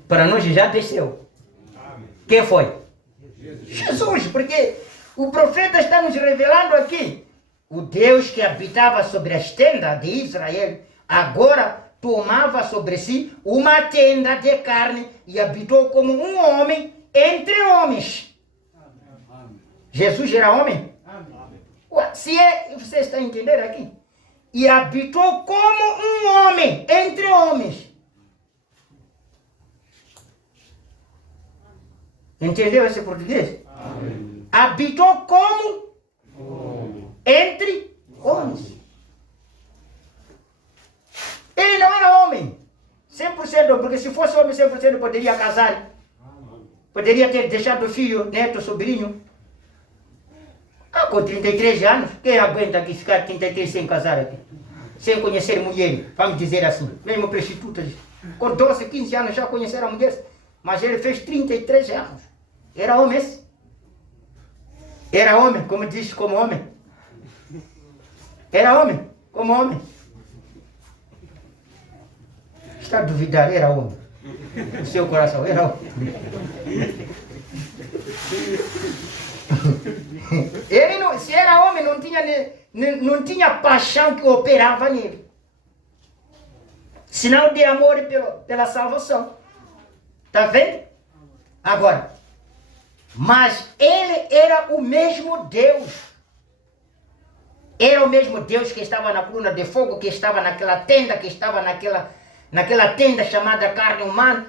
Para nós já desceu. Quem foi? Jesus, porque o profeta está nos revelando aqui. O Deus que habitava sobre as tendas de Israel, agora tomava sobre si uma tenda de carne e habitou como um homem entre homens. Amém. Jesus era homem? Amém. Se você está entendendo aqui? E habitou como um homem entre homens. Entendeu esse português? Amém. Habitou como entre homens. Ele não era homem 100%, porque se fosse homem 100% poderia casar. Poderia ter deixado filho, neto, sobrinho. Com 33 anos, quem aguenta aqui ficar 33 sem casar aqui? Sem conhecer mulher, vamos dizer assim. Mesmo prostitutas, com 12, 15 anos já conheceram a mulher. Mas ele fez 33 anos. Era homem esse? Era homem, como diz, como homem. Era homem, como homem. Está a duvidar, era homem. O seu coração era homem. Ele não, se era homem, não tinha paixão que operava nele. Sinal de amor pela salvação. Está vendo? Agora, mas ele era o mesmo Deus. Era o mesmo Deus que estava na coluna de fogo, que estava naquela tenda, que estava naquela tenda chamada carne humana.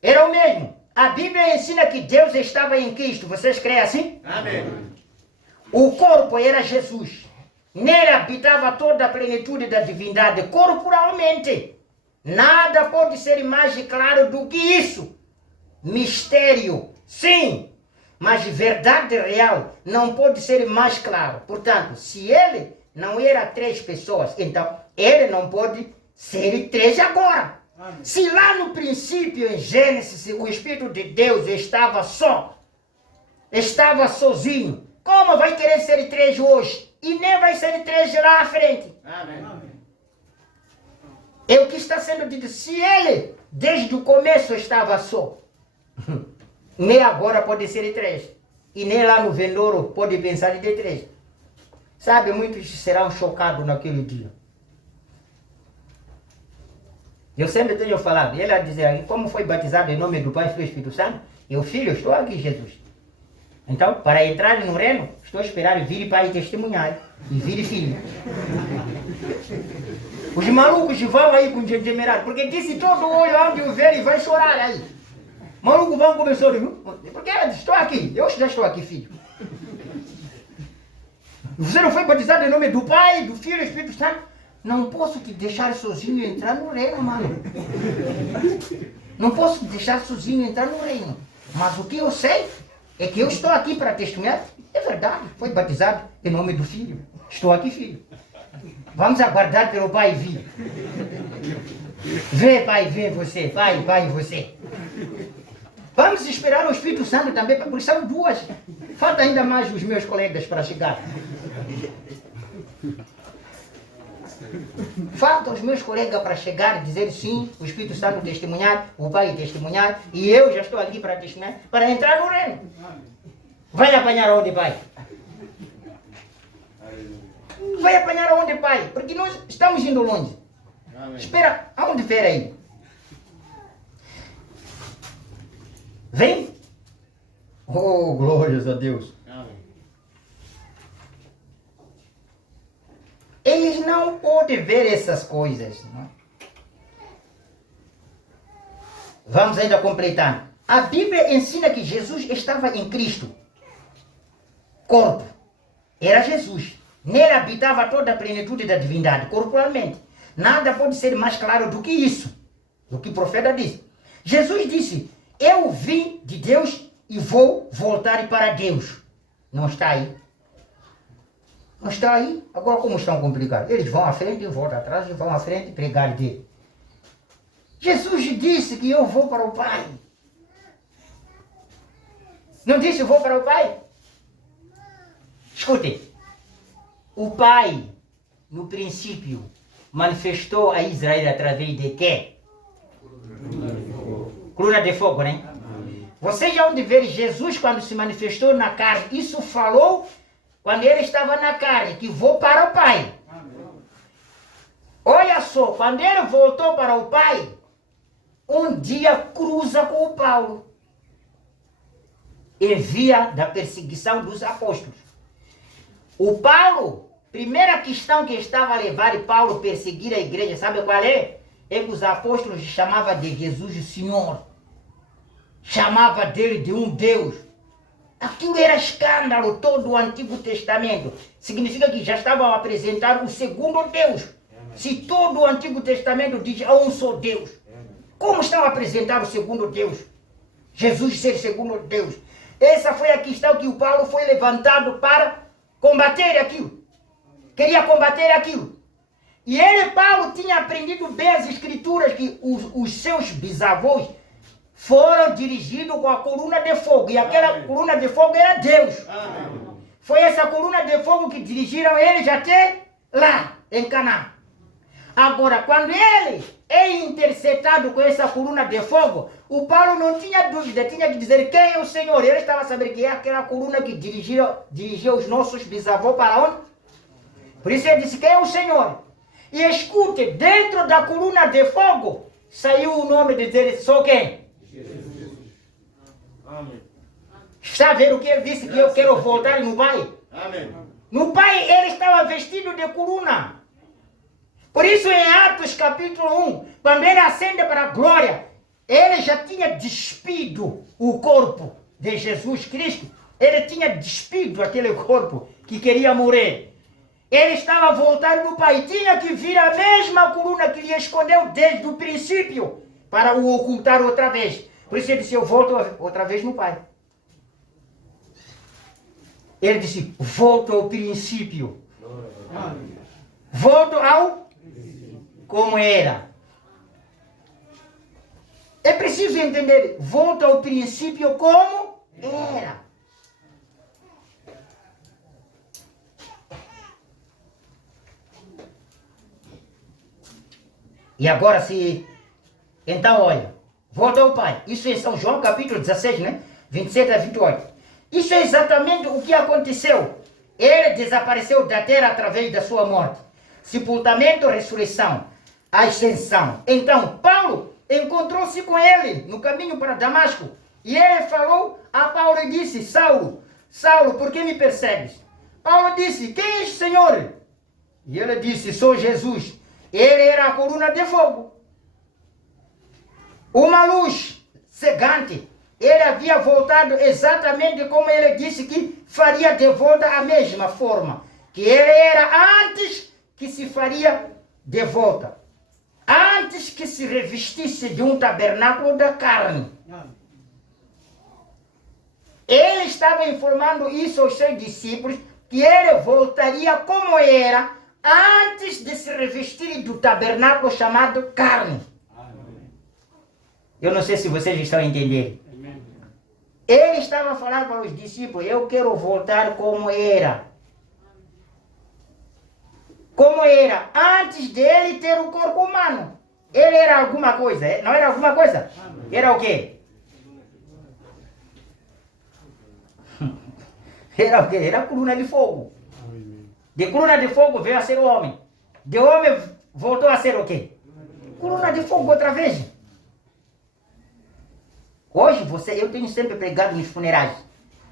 Era o mesmo. A Bíblia ensina que Deus estava em Cristo. Vocês creem assim? Amém. O corpo era Jesus. Nele habitava toda a plenitude da divindade, corporalmente. Nada pode ser mais claro do que isso. Mistério, sim. Mas verdade real não pode ser mais claro. Portanto, se ele não era 3 pessoas, então ele não pode ser 3 agora. Amém. Se lá no princípio, em Gênesis, o Espírito de Deus estava só, estava sozinho, como vai querer ser 3 hoje? E nem vai ser 3 lá à frente. Amém. É o que está sendo dito. Se ele, desde o começo, estava só, nem agora pode ser 3. E nem lá no vindouro pode pensar em ter 3. Sabe, muitos serão chocados naquele dia. Eu sempre tenho falado, ele a dizer, como foi batizado em nome do Pai, Filho e Espírito Santo, eu, filho, estou aqui, Jesus. Então, para entrar no reino, estou esperando vir pai testemunhar. E vir filho. Os malucos vão aí com degenerado, porque disse todo olho onde o ver e vai chorar aí. Maluco vão começar a dizer, porque estou aqui, eu já estou aqui, filho. Você não foi batizado em nome do Pai, do Filho e do Espírito Santo? Não posso te deixar sozinho entrar no reino, mano. Não posso te deixar sozinho entrar no reino. Mas o que eu sei é que eu estou aqui para testemunhar. É verdade, foi batizado em nome do Filho. Estou aqui, filho. Vamos aguardar pelo Pai vir. Vê, Pai, vê você. Pai, você. Vamos esperar o Espírito Santo também, porque são duas. Falta ainda mais os meus colegas para chegar. Faltam os meus colegas para chegar e dizer sim, o Espírito Santo testemunhar, o Pai testemunhar, e eu já estou aqui para testemunhar, para entrar no reino. Vai apanhar onde, Pai? Vai apanhar onde, Pai? Porque nós estamos indo longe. Amém. Espera, aonde ver aí? Vem? Oh, glórias a Deus. Amém. Eles não podem ver essas coisas. Não? Vamos ainda completando. A Bíblia ensina que Jesus estava em Cristo. Corpo. Era Jesus. Nele habitava toda a plenitude da divindade, corporalmente. Nada pode ser mais claro do que isso. Do que o profeta disse. Jesus disse, eu vim de Deus e vou voltar para Deus. Não está aí. Não está aí. Agora como estão complicados? Eles vão à frente e voltam atrás, e vão à frente e pregar dele. Jesus disse que eu vou para o Pai. Não disse eu vou para o Pai? Escute. O Pai, no princípio, manifestou a Israel através de quê? Coluna de fogo, né? Vocês já vão ver Jesus quando se manifestou na carne. Isso falou quando ele estava na carne, que vou para o Pai. Olha só, quando ele voltou para o Pai, um dia cruza com o Paulo. E via da perseguição dos apóstolos. O Paulo, primeira questão que estava a levar Paulo a perseguir a igreja, sabe qual é? É que os apóstolos chamavam de Jesus o Senhor. Chamava dele de um Deus. Aquilo era escândalo, todo o Antigo Testamento. Significa que já estavam a apresentar o segundo Deus. Se todo o Antigo Testamento diz há um só Deus, como estão a apresentar o segundo Deus? Jesus ser segundo Deus. Essa foi a questão que o Paulo foi levantado para combater aquilo. Queria combater aquilo. E ele, Paulo, tinha aprendido bem as escrituras que os seus bisavós foram dirigidos com a coluna de fogo. E aquela coluna de fogo era Deus. Amém. Foi essa coluna de fogo que dirigiram eles até lá, em Canaã. Agora, quando ele é interceptado com essa coluna de fogo, o Paulo não tinha dúvida, tinha que dizer quem é o Senhor. Ele estava sabendo que é aquela coluna que dirigiu os nossos bisavós para onde? Por isso ele disse quem é o Senhor. E escute, dentro da coluna de fogo, saiu o nome de Deus, só quem? Jesus. Amém. Está vendo o que ele disse que eu quero voltar no Pai? Amém. No Pai ele estava vestido de coluna. Por isso em Atos capítulo 1, quando ele ascende para a glória, ele já tinha despido o corpo de Jesus Cristo. Ele tinha despido aquele corpo que queria morrer. Ele estava voltando no Pai. Tinha que vir a mesma coluna que lhe escondeu desde o princípio para o ocultar outra vez. Por isso ele disse, eu volto outra vez no Pai. Ele disse, volto ao princípio. Volto ao como era. É preciso entender, volta ao princípio como era. E agora então olha, volta ao Pai. Isso é São João capítulo 16, né? 27 a 28. Isso é exatamente o que aconteceu. Ele desapareceu da terra através da sua morte. Sepultamento, ressurreição, ascensão. Então, Paulo encontrou-se com ele no caminho para Damasco. E ele falou a Paulo e disse, Saulo, Saulo, por que me persegues? Paulo disse, quem és, Senhor? E ele disse, sou Jesus. Ele era a coluna de fogo. Uma luz cegante. Ele havia voltado exatamente como ele disse que faria de volta a mesma forma. Que ele era antes que se faria de volta. Antes que se revestisse de um tabernáculo da carne. Ele estava informando isso aos seus discípulos, que ele voltaria como era, antes de se revestir do tabernáculo chamado carne. Eu não sei se vocês estão entendendo. Ele estava falando para os discípulos, eu quero voltar como era. Como era antes dele ter o corpo humano. Ele era alguma coisa, não era alguma coisa? Era o quê? Era o quê? Era a coluna de fogo. De coluna de fogo veio a ser o homem. De homem voltou a ser o quê? Coluna de fogo outra vez. Hoje, eu tenho sempre pregado nos funerais.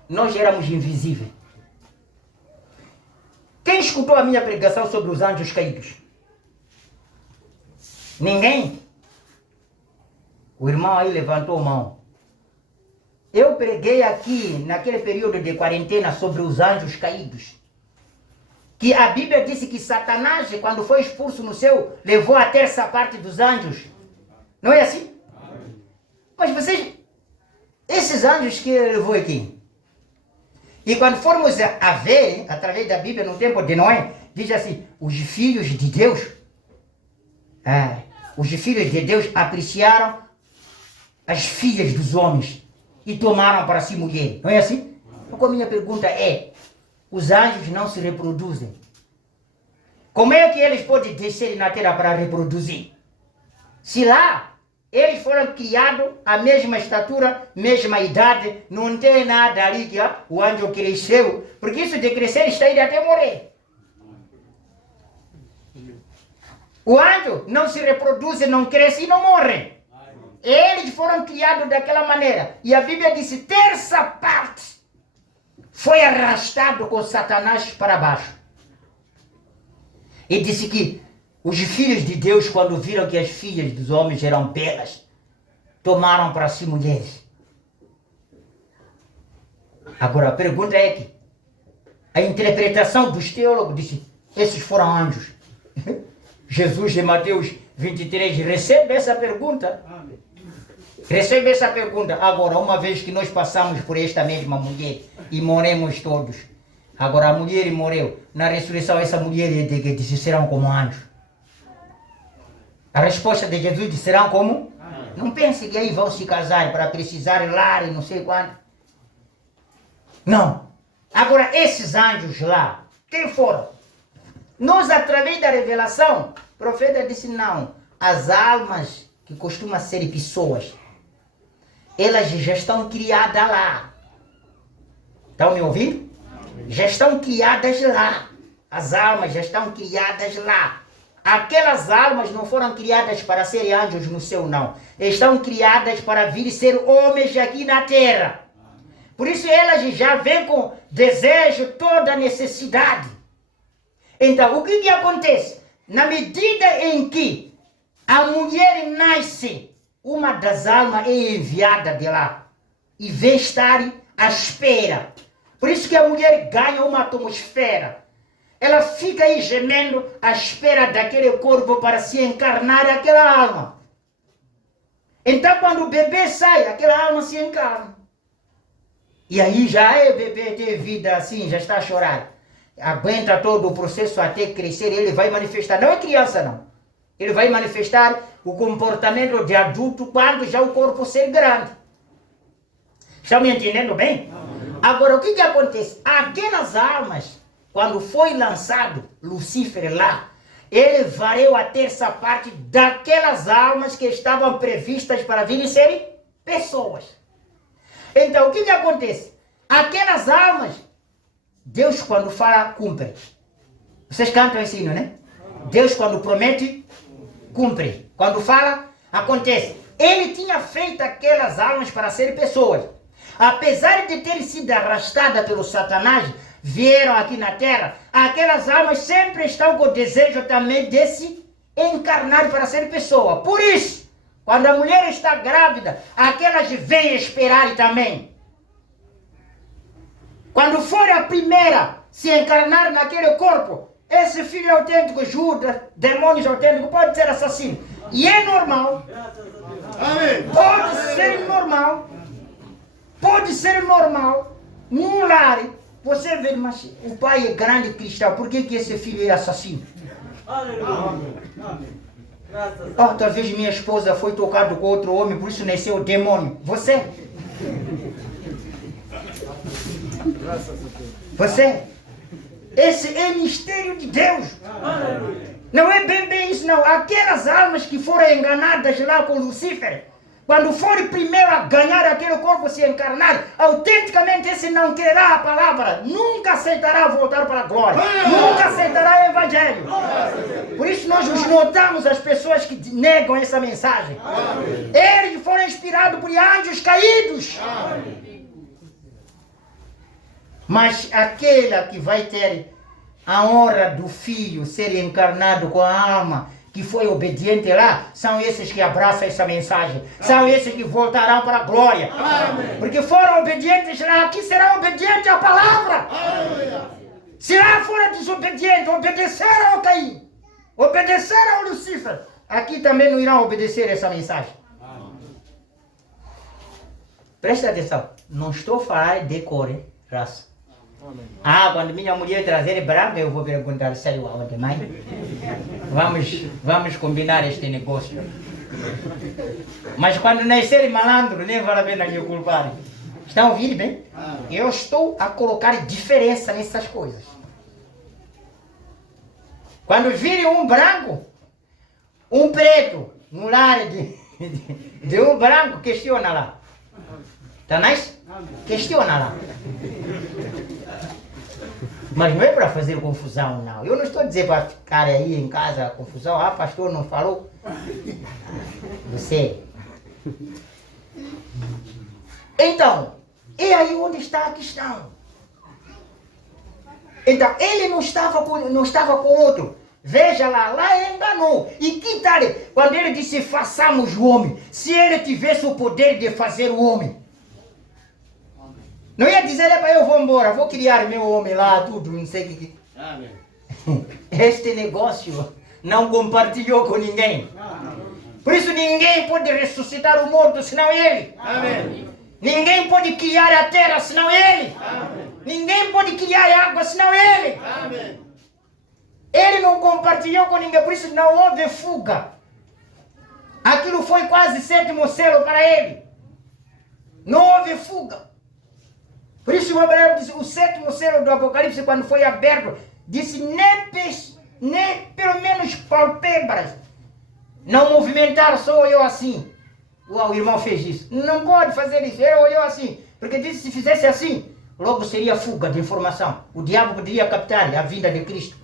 Nós éramos invisíveis. Quem escutou a minha pregação sobre os anjos caídos? Ninguém? O irmão aí levantou a mão. Eu preguei aqui, naquele período de quarentena, sobre os anjos caídos. Que a Bíblia disse que Satanás, quando foi expulso no céu, levou a terça parte dos anjos. Não é assim? Mas vocês, esses anjos que ele levou aqui. E quando formos a ver, através da Bíblia, no tempo de Noé, diz assim, os filhos de Deus apreciaram as filhas dos homens e tomaram para si mulher. Não é assim? Então a minha pergunta é, os anjos não se reproduzem. Como é que eles podem descer na terra para reproduzir? Se lá eles foram criados a mesma estatura, mesma idade, não tem nada ali que o anjo cresceu, porque isso de crescer está indo até morrer. O anjo não se reproduz, não cresce e não morre. Eles foram criados daquela maneira. E a Bíblia disse, terça parte foi arrastado com Satanás para baixo. E disse que os filhos de Deus, quando viram que as filhas dos homens eram belas, tomaram para si mulheres. Agora a pergunta é que a interpretação dos teólogos disse, esses foram anjos. Jesus em Mateus 23 recebe essa pergunta. Recebe essa pergunta. Agora, uma vez que nós passamos por esta mesma mulher e morremos todos. Agora a mulher morreu. Na ressurreição essa mulher disse, serão como anjos. A resposta de Jesus disse, serão como? Não pense que aí vão se casar para precisar lar e não sei quanto. Não. Agora esses anjos lá, quem foram? Nós, através da revelação, o profeta disse, não, as almas que costumam ser pessoas, elas já estão criadas lá. Estão me ouvindo? Já estão criadas lá. As almas já estão criadas lá. Aquelas almas não foram criadas para serem anjos no céu, não. Estão criadas para vir ser homens aqui na terra. Por isso elas já vêm com desejo, toda necessidade. Então, o que acontece? Na medida em que a mulher nasce, uma das almas é enviada de lá e vem estar à espera. Por isso que a mulher ganha uma atmosfera. Ela fica aí gemendo à espera daquele corpo para se encarnar aquela alma. Então, quando o bebê sai, aquela alma se encarna. E aí já é bebê de vida assim, já está a chorar. Aguenta todo o processo até crescer, ele vai manifestar, não é criança não, ele vai manifestar o comportamento de adulto quando já o corpo ser grande. Estão me entendendo bem? Agora, o que acontece? Aquelas almas, quando foi lançado Lúcifer lá, ele varreu a terça parte daquelas almas que estavam previstas para virem serem pessoas. Então, o que acontece? Aquelas almas, Deus quando fala, cumpre. Vocês cantam esse hino, né? Deus quando promete, cumpre. Quando fala, acontece. Ele tinha feito aquelas almas para serem pessoas. Apesar de terem sido arrastadas pelo Satanás, vieram aqui na terra, aquelas almas sempre estão com o desejo também de se encarnar para ser pessoa. Por isso, quando a mulher está grávida, aquelas vêm esperar também. Quando for a primeira se encarnar naquele corpo, esse filho autêntico, Judas, demônios autênticos, pode ser assassino. E é normal. Pode ser normal. Pode ser normal. Num lar, você vê, mas o pai é grande cristão, por que esse filho é assassino? Talvez minha esposa foi tocada com outro homem, por isso nasceu o demônio. Você? Você, esse é mistério de Deus. Não é bem isso não. Aquelas almas que foram enganadas lá com Lucifer, quando forem primeiro a ganhar aquele corpo se encarnar, autenticamente esse não quererá a palavra, nunca aceitará voltar para a glória, nunca aceitará o evangelho. Por isso nós nos notamos as pessoas que negam essa mensagem. Eles foram inspirados por anjos caídos. Mas aquela que vai ter a honra do filho ser encarnado com a alma que foi obediente lá, são esses que abraçam essa mensagem. São esses que voltarão para a glória. Porque foram obedientes lá, aqui serão obedientes à palavra. Se lá foram desobedientes, obedeceram ao Caim, obedeceram ao Lucifer, aqui também não irão obedecer essa mensagem. Presta atenção, não estou a falar de cor, hein, raça. Quando minha mulher trazer branca, eu vou perguntar, saiu aonde, mãe? Vamos combinar este negócio. Mas quando nascer malandro, nem vale a pena me culpar. Estão ouvindo bem? Eu estou a colocar diferença nessas coisas. Quando virem um branco, um preto, no lar de um branco, questiona lá. Tá nice? Questiona lá. Mas não é para fazer confusão, não. Eu não estou a dizer para ficar aí em casa confusão. Pastor não falou. Você. Então, é aí onde está a questão. Então, ele não estava com outro. Veja lá enganou. E que tal, quando ele disse façamos o homem, se ele tivesse o poder de fazer o homem, não ia dizer, eu vou embora, vou criar meu homem lá, tudo, não sei o que. Amém. Este negócio não compartilhou com ninguém. Por isso ninguém pode ressuscitar o morto senão ele. Amém. Ninguém pode criar a terra senão ele. Amém. Ninguém pode criar a água senão ele. Amém. Ele não compartilhou com ninguém, por isso não houve fuga. Aquilo foi quase sétimo selo para ele. Não houve fuga. Por isso o Abraão disse, o sétimo selo do Apocalipse, quando foi aberto, disse, nem pelo menos palpebras não movimentaram, só olhou assim. O irmão fez isso. Não pode fazer isso, ele olhou assim. Porque disse, se fizesse assim, logo seria fuga de informação. O diabo poderia captar a vinda de Cristo.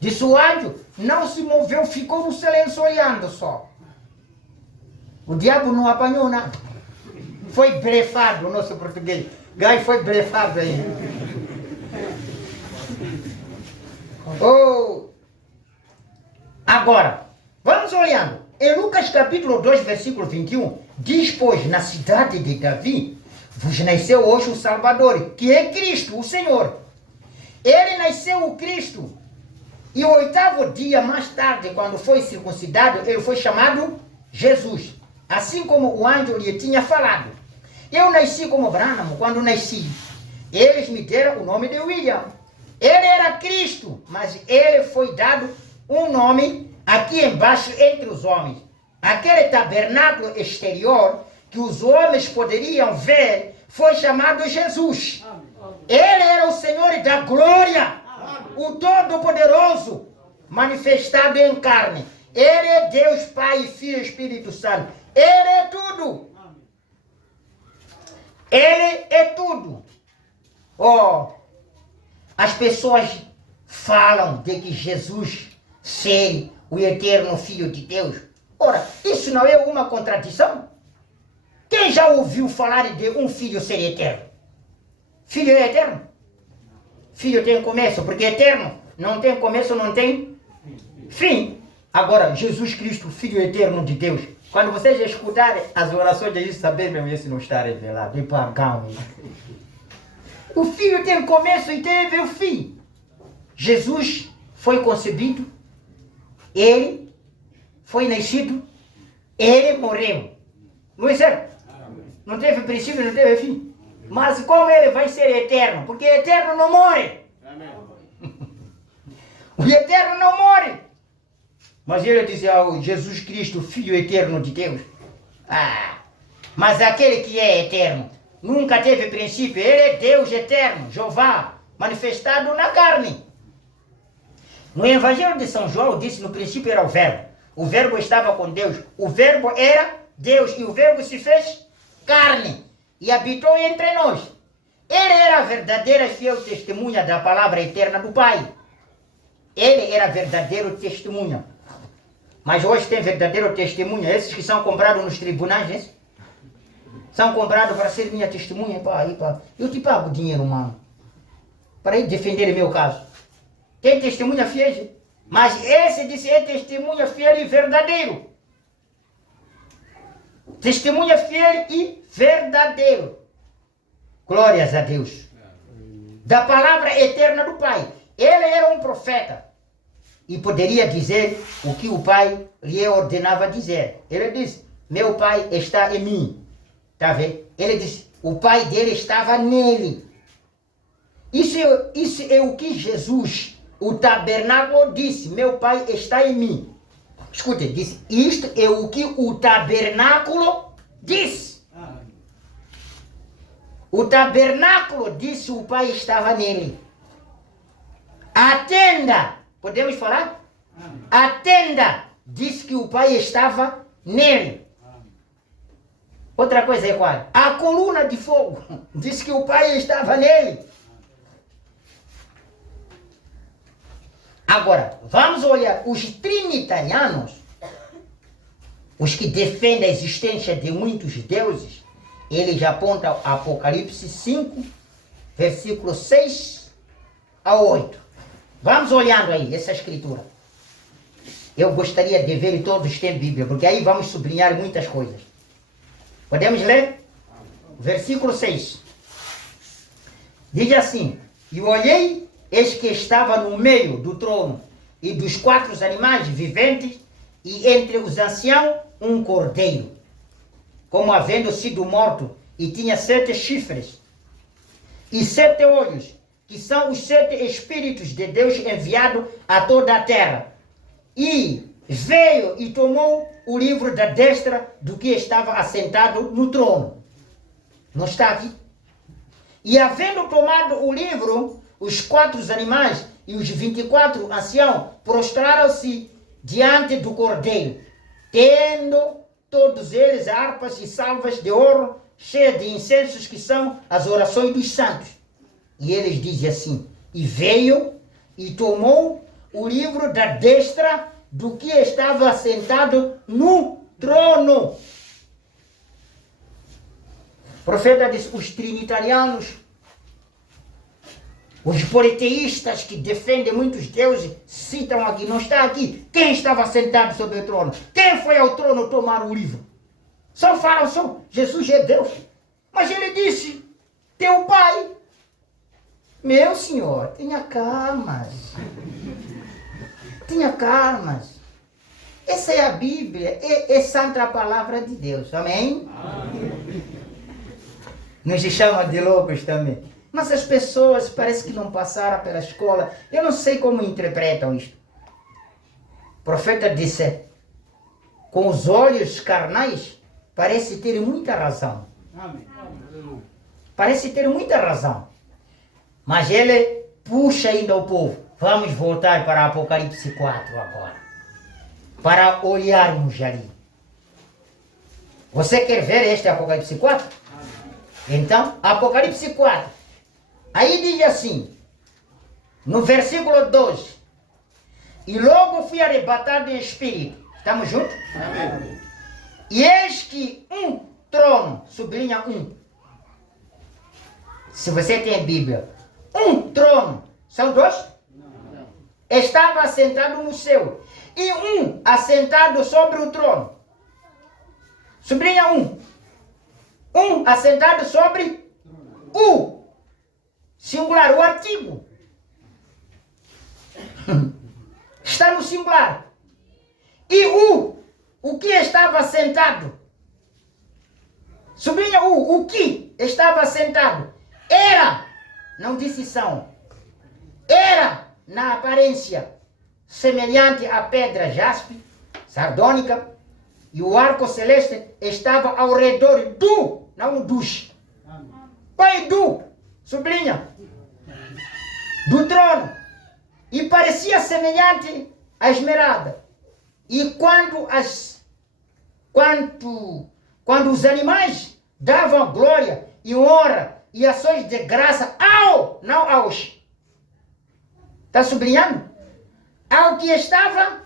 Disse o anjo, não se moveu, ficou no silêncio olhando só. O diabo não apanhou nada. Foi blefado, o nosso português. Gai foi blefado aí. Agora, vamos olhando. Em Lucas capítulo 2, versículo 21, diz, pois, na cidade de Davi, vos nasceu hoje o Salvador, que é Cristo, o Senhor. Ele nasceu o Cristo. E o 8º dia mais tarde, quando foi circuncidado, ele foi chamado Jesus. Assim como o anjo lhe tinha falado. Eu nasci como Branham quando nasci. Eles me deram o nome de William. Ele era Cristo, mas ele foi dado um nome aqui embaixo entre os homens. Aquele tabernáculo exterior que os homens poderiam ver foi chamado Jesus. Ele era o Senhor da glória, o Todo-Poderoso, manifestado em carne. Ele é Deus, Pai, Filho e Espírito Santo. Ele é tudo. Ele é tudo. As pessoas falam de que Jesus ser o eterno Filho de Deus. Ora, isso não é uma contradição? Quem já ouviu falar de um filho ser eterno? Filho é eterno? Filho tem começo, porque eterno não tem começo, não tem fim. Agora, Jesus Cristo, Filho eterno de Deus. Quando vocês escutarem as orações de Jesus, saber mesmo esse não está revelado, é pagão. O Filho tem começo e teve o fim. Jesus foi concebido, ele foi nascido, ele morreu. Não é certo? Não teve princípio, não teve fim. Mas como ele vai ser eterno? Porque eterno não morre. O eterno não morre. Mas ele dizia, Jesus Cristo, Filho eterno de Deus. Mas aquele que é eterno, nunca teve princípio. Ele é Deus eterno, Jeová, manifestado na carne. No Evangelho de São João disse, no princípio era o Verbo. O Verbo estava com Deus. O Verbo era Deus e o Verbo se fez carne e habitou entre nós. Ele era a verdadeira e fiel testemunha da palavra eterna do Pai. Ele era verdadeiro testemunha. Mas hoje tem verdadeiro testemunha. Esses que são comprados nos tribunais, né? São comprados para ser minha testemunha. Eu te pago dinheiro, mano, para ir defender o meu caso. Tem testemunha fiel, mas esse disse é testemunha fiel e verdadeiro. Testemunha fiel e verdadeiro. Glórias a Deus. Da palavra eterna do Pai. Ele era um profeta e poderia dizer o que o Pai lhe ordenava dizer. Ele disse, meu Pai está em mim. Está vendo? Ele disse, o Pai dele estava nele. Isso é o que Jesus, o tabernáculo, disse, meu Pai está em mim. Escute, disse, isto é o que o tabernáculo disse. O tabernáculo disse, o Pai estava nele. A tenda, podemos falar? A tenda disse que o Pai estava nele. Outra coisa é qual? A coluna de fogo disse que o Pai estava nele. Agora, vamos olhar os trinitarianos, os que defendem a existência de muitos deuses. Eles apontam Apocalipse 5, versículo 6 a 8. Vamos olhando aí essa escritura. Eu gostaria de ver todos têm Bíblia, porque aí vamos sublinhar muitas coisas. Podemos ler? Versículo 6. Diz assim, e olhei, eis que estava no meio do trono e dos 4 animais viventes, e entre os anciãos um cordeiro, como havendo sido morto, e tinha 7 chifres e 7 olhos, que são os 7 Espíritos de Deus enviados a toda a terra. E veio e tomou o livro da destra do que estava assentado no trono. Não está aqui? E havendo tomado o livro, os 4 animais e os 24 anciãos prostraram-se diante do cordeiro, tendo todos eles harpas e salvas de ouro, cheias de incensos, que são as orações dos santos. E eles dizem assim, e veio e tomou o livro da destra do que estava assentado no trono. O profeta diz, os trinitarianos, os politeístas que defendem muitos deuses, citam aqui, não está aqui, quem estava sentado sobre o trono? Quem foi ao trono tomar o livro? Só falam, só Jesus é Deus. Mas ele disse, teu Pai. Meu senhor, tenha calmas. Tenha calmas. Essa é a Bíblia, é santa a palavra de Deus, amém? Amém. Nos chama de loucos também. Mas as pessoas parece que não passaram pela escola. Eu não sei como interpretam isto. O profeta disse, com os olhos carnais, parece ter muita razão. Amém. Parece ter muita razão. Mas ele puxa ainda o povo. Vamos voltar para Apocalipse 4 agora. Para olharmos ali. Você quer ver este Apocalipse 4? Então, Apocalipse 4. Aí diz assim, no versículo 2. E logo fui arrebatado em espírito. Estamos juntos? Amém. E eis que um trono, sublinha um. Se você tem Bíblia, um trono, são 2? Não. Estava assentado no céu. E um assentado sobre o trono. Sublinha um. Um assentado sobre o singular, o artigo. Está no singular. E o que estava sentado. Sublinha o que estava sentado. Era, não disse são, era na aparência semelhante à pedra jaspe, sardônica, e o arco celeste estava ao redor do, não dos. pai sublinha, do trono, e parecia semelhante à esmeralda. E quando os animais davam glória e honra e ações de graça não aos. Está sublinhando? Ao que estava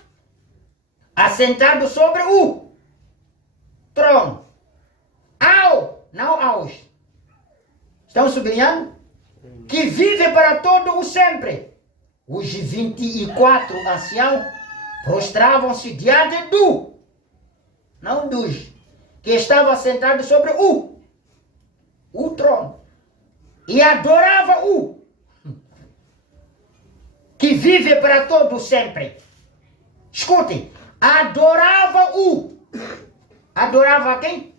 assentado sobre o trono. Não aos. Estão sublinhando? Que vive para todo o sempre. Os 24 anciãos prostravam-se diante não dos, que estava sentado sobre o trono. E adorava que vive para todo sempre. Escutem, adorava Adorava quem?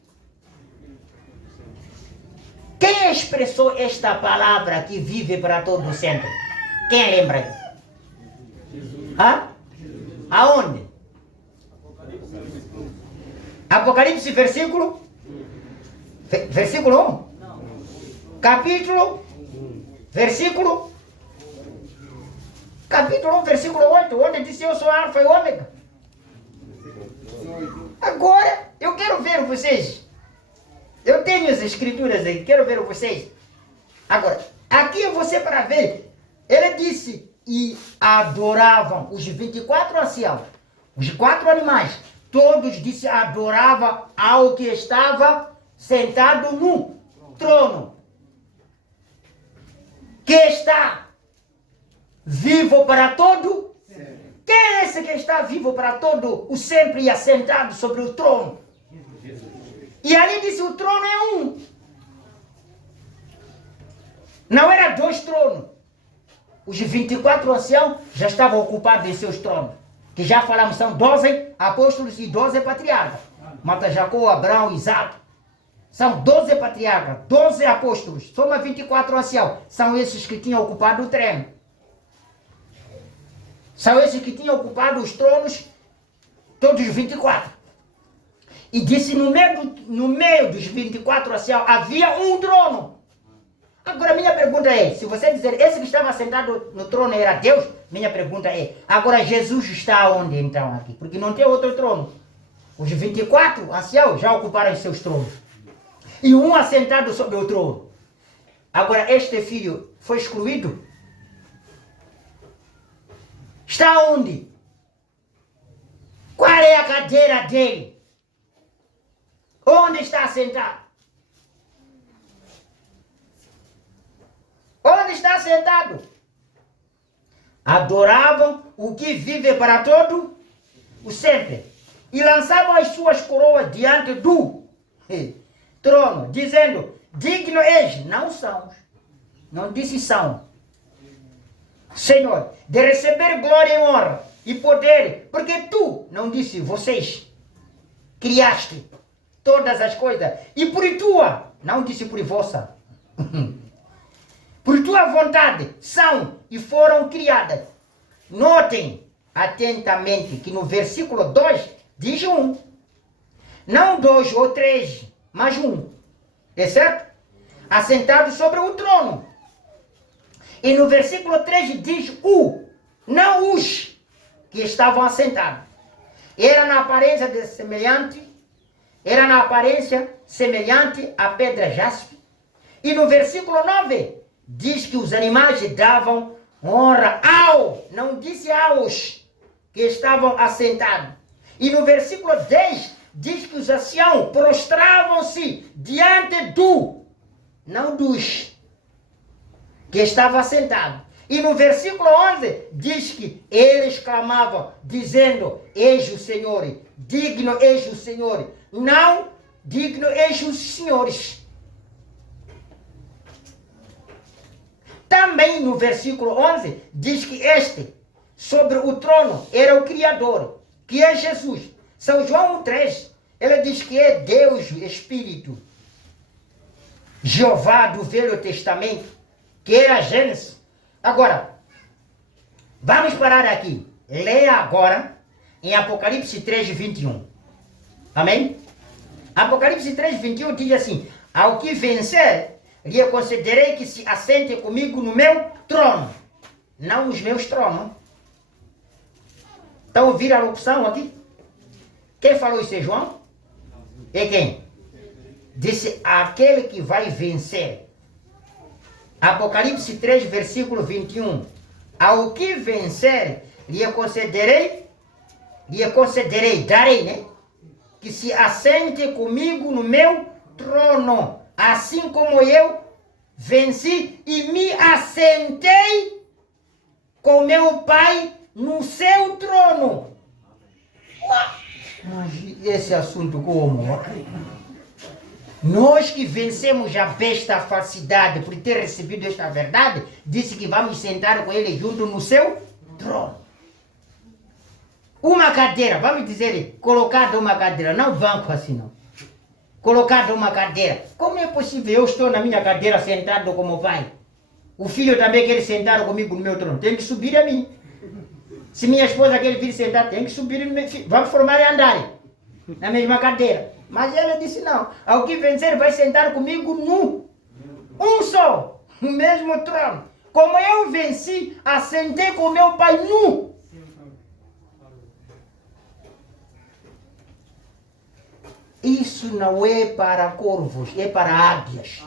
Quem expressou esta palavra que vive para todo sempre? Quem lembra? Aonde? Apocalipse versículo 1. Capítulo 1, versículo 8, onde disse eu sou Alfa e Ômega. Agora, eu quero ver vocês. Eu tenho as escrituras aí, quero ver vocês. Agora, aqui é você para ver. Ele disse, e adoravam os 24 anciãos, os 4 animais. Todos disse adorava ao que estava sentado no trono. Que está vivo para todo. Quem é esse que está vivo para todo o sempre e assentado sobre o trono? E ali disse o trono é um. Não era 2 tronos. Os 24 anciãos já estavam ocupados em seus tronos. Que já falamos, são 12 apóstolos e 12 patriarcas. Mata Jacó, Abraão, Isaac. São 12 patriarcas, 12 apóstolos. Soma 24 anciãos. São esses que tinham ocupado o trono. São esses que tinham ocupado os tronos, todos os 24. E disse no meio dos 24 anciãos havia um trono. Agora minha pergunta é, se você dizer esse que estava sentado no trono era Deus, minha pergunta é, agora Jesus está onde então aqui? Porque não tem outro trono. Os 24 anciãos já ocuparam seus tronos. E um assentado sobre o trono. Agora este filho foi excluído? Está onde? Qual é a cadeira dele? Onde está sentado? Onde está sentado? Adoravam o que vive para todo o sempre. E lançavam as suas coroas diante do trono, dizendo, digno és, não são. Não disse são. Senhor, de receber glória e honra e poder, porque tu, não disse vocês, criaste todas as coisas, e por tua, não disse por vossa, por tua vontade, são e foram criadas. Notem atentamente que no versículo 2 diz um, não 2 ou 3, mas um, é certo? Assentado sobre o trono. E no versículo 3 diz não os que estavam assentados. Era na aparência semelhante à pedra jaspe. E no versículo 9 diz que os animais davam honra não disse aos que estavam assentados. E no versículo 10 diz que os anciãos prostravam-se diante não dos que estava assentado. E no versículo 11 diz que eles clamavam, dizendo, eis o Senhor, digno eis o Senhor, não digno eis os senhores. Também no versículo 11 diz que este, sobre o trono, era o Criador, que é Jesus. São João 3, ele diz que é Deus Espírito, Jeová do Velho Testamento, que é a Gênesis. Agora, vamos parar aqui. Leia agora em Apocalipse 3, 21. Amém? Apocalipse 3, 21 diz assim, ao que vencer, lhe concederei que se assente comigo no meu trono. Não nos meus tronos. Estão a ouvir a locução aqui? Quem falou isso é João? É quem? Disse aquele que vai vencer. Apocalipse 3, versículo 21. Ao que vencer, lhe concederei, darei, né? Que se assente comigo no meu trono, assim como eu venci e me assentei com meu Pai no seu trono. Mas esse assunto como? Nós que vencemos a besta, a falsidade, por ter recebido esta verdade, disse que vamos sentar com ele junto no seu trono. Uma cadeira, vamos dizer, colocada uma cadeira, não banco assim não. Colocada uma cadeira. Como é possível eu estou na minha cadeira sentado como pai? O filho também quer sentar comigo no meu trono, tem que subir a mim. Se minha esposa quer vir sentar, tem que subir no meu filho. Vamos formar e andar na mesma cadeira. Mas ele disse não, ao que vencer vai sentar comigo no um só, no mesmo trono. Como eu venci, assentei com meu pai nu. Isso não é para corvos, é para águias.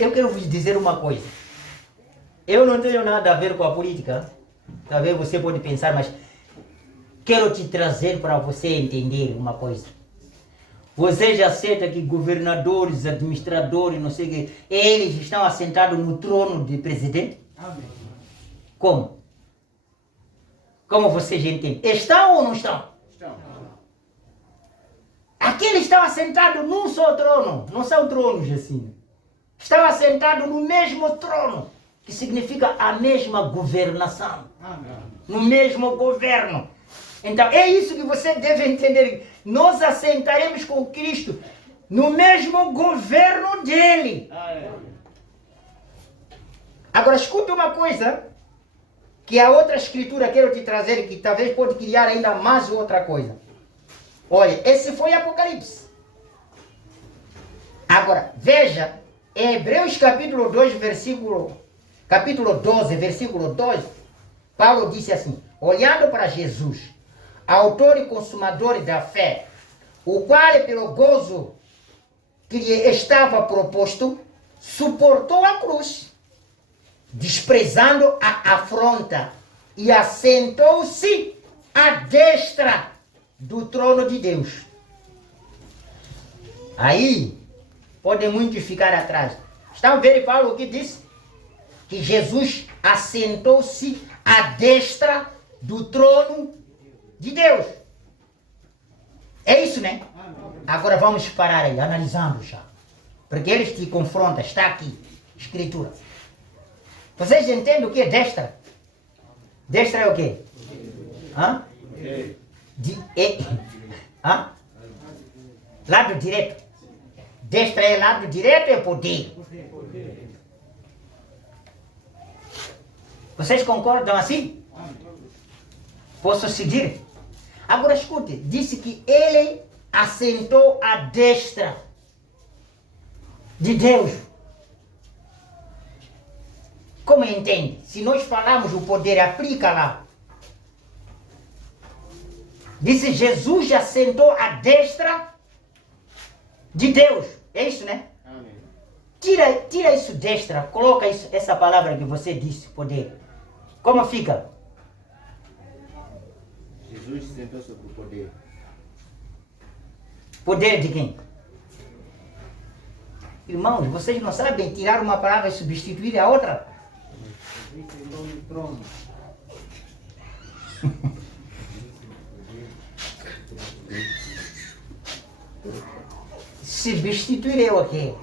Eu quero vos dizer uma coisa. Eu não tenho nada a ver com a política. Talvez você pode pensar, mas quero te trazer para você entender uma coisa. Você já aceita que governadores, administradores, não sei o que, eles estão assentados no trono de presidente? Amém. Como? Como vocês entendem? Estão ou não estão? Estão. Aqueles estão assentados num só trono. Não são tronos assim. Estão assentados no mesmo trono, que significa a mesma governação. Amém. No mesmo governo. Então, é isso que você deve entender. Nós assentaremos com Cristo no mesmo governo dele. Agora, escuta uma coisa, que a outra escritura quero te trazer, que talvez pode criar ainda mais outra coisa. Olha, esse foi Apocalipse. Agora, veja, em Hebreus capítulo 12, versículo 2, Paulo disse assim, olhando para Jesus, autor e consumador da fé, o qual, pelo gozo que lhe estava proposto, suportou a cruz, desprezando a afronta, e assentou-se à destra do trono de Deus. Aí, podem muitos ficar atrás. Estão vendo Paulo o que disse? Que Jesus assentou-se à destra do trono de Deus. É isso, né? Agora vamos parar aí, analisando já. Porque eles te confrontam, está aqui, escritura. Vocês entendem o que é destra? Destra é o quê? Hã? Hã? Lado direito. Destra é lado direito, é poder. Vocês concordam assim? Posso seguir? Agora escute, disse que ele assentou à destra de Deus. Como entende? Se nós falarmos o poder, aplica lá. Disse Jesus assentou à destra de Deus. É isso, né? Amém. Tira isso destra, coloca isso, essa palavra que você disse, poder. Como fica? Jesus se sentou sobre o poder. Poder de quem? Irmãos, vocês não sabem tirar uma palavra e substituir a outra? Substituir é o quê?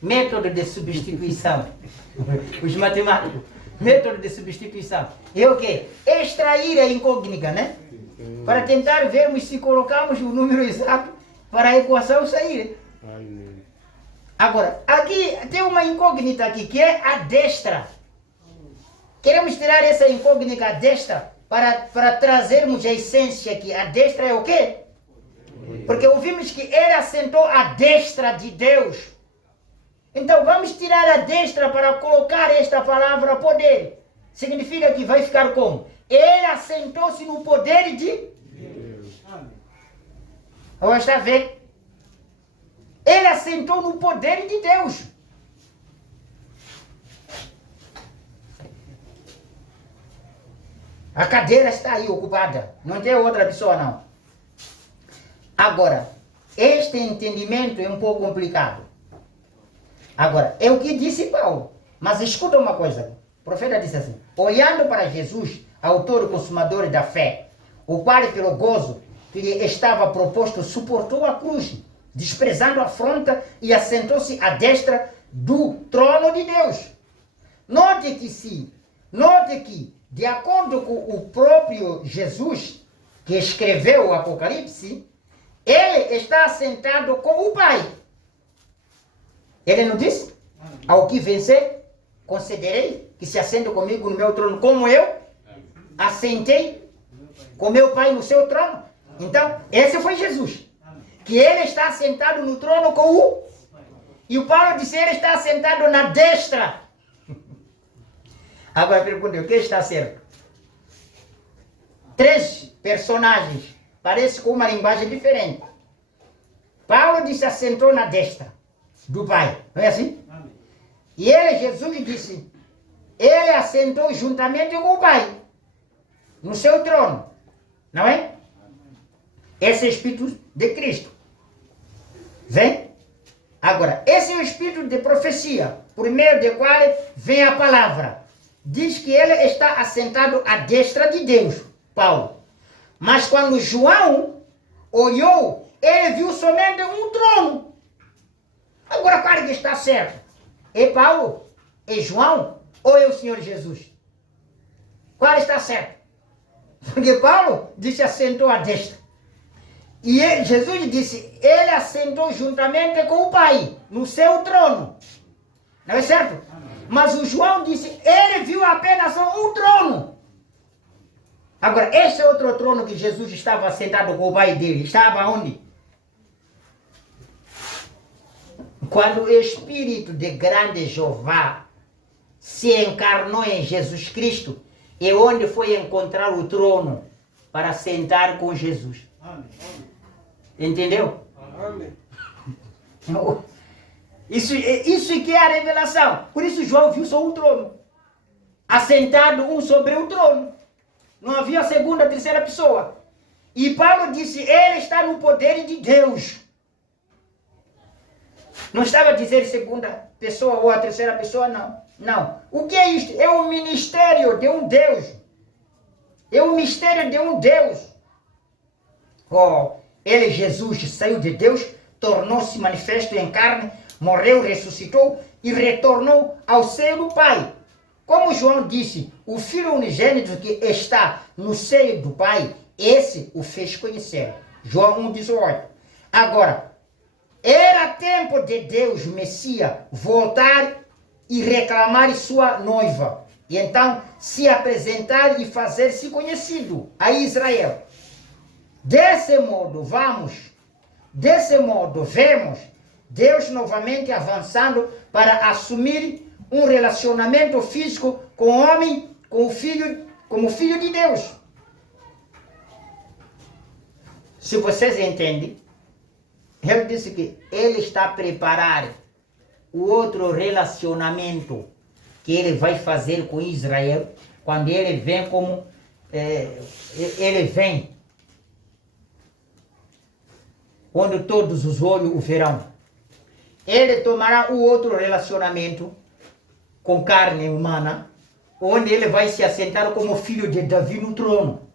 Método de substituição. Os matemáticos. Método de substituição. É o quê? Extrair a incógnita, né? Para tentar vermos se colocamos o número exato para a equação sair. Agora, aqui tem uma incógnita aqui, que é a destra. Queremos tirar essa incógnita destra para trazermos a essência aqui. A destra é o quê? Porque ouvimos que ele assentou à destra de Deus. Então vamos tirar a destra para colocar esta palavra poder. Significa que vai ficar como? Ele assentou-se no poder de Deus. Agora está a ver? Ele assentou no poder de Deus. A cadeira está aí ocupada. Não tem outra pessoa, não. Agora, este entendimento é um pouco complicado. Agora, é o que disse Paulo. Mas escuta uma coisa. O profeta disse assim: olhando para Jesus, autor e consumador da fé, o qual, pelo gozo que lhe estava proposto, suportou a cruz, desprezando a afronta, e assentou-se à destra do trono de Deus. Note que, de acordo com o próprio Jesus, que escreveu o Apocalipse, ele está assentado com o Pai. Ele não disse? Ao que vencer, concederei que se assente comigo no meu trono, como eu assentei com meu Pai no seu trono. Então, esse foi Jesus. Que ele está assentado no trono com o... E o Paulo disse, ele está assentado na destra. Agora pergunta, o que está certo? 3 personagens, parece com uma linguagem diferente. Paulo disse, assentou na destra do Pai. Não é assim? Amém. E ele, Jesus, disse, ele assentou juntamente com o Pai, no seu trono. Não é? Esse é o Espírito de Cristo. Vem? Agora, esse é o Espírito de profecia, por meio do qual vem a palavra. Diz que ele está assentado à destra de Deus, Paulo. Mas quando João olhou, ele viu somente um trono. Agora, qual que está certo? É Paulo? É João? Ou é o Senhor Jesus? Qual está certo? Porque Paulo disse assentou à destra. E Jesus disse, ele assentou juntamente com o Pai, no seu trono. Não é certo? Mas o João disse, ele viu apenas um trono. Agora, esse outro trono que Jesus estava sentado com o Pai dele, estava onde? Quando o Espírito de grande Jeová se encarnou em Jesus Cristo, é onde foi encontrar o trono para sentar com Jesus. Amém. Entendeu? Amém. Isso que é a revelação. Por isso João viu só um trono. Assentado um sobre o trono. Não havia segunda, terceira pessoa. E Paulo disse, ele está no poder de Deus. Não estava a dizer segunda pessoa ou a terceira pessoa, não. Não. O que é isto? É o ministério de um Deus. É o mistério de um Deus. Oh, ele, Jesus, saiu de Deus, tornou-se manifesto em carne, morreu, ressuscitou e retornou ao seio do Pai. Como João disse, o Filho unigênito que está no seio do Pai, esse o fez conhecer. João 1,18. Agora, era tempo de Deus, Messias, voltar e reclamar sua noiva. E então se apresentar e fazer-se conhecido a Israel. Desse modo, vemos Deus novamente avançando para assumir um relacionamento físico com o homem, com o filho, como filho de Deus. Se vocês entendem, ele disse que ele está a preparar o outro relacionamento que ele vai fazer com Israel, quando ele vem como ele vem, quando todos os olhos o verão. Ele tomará o outro relacionamento com carne humana, onde ele vai se assentar como filho de Davi no trono.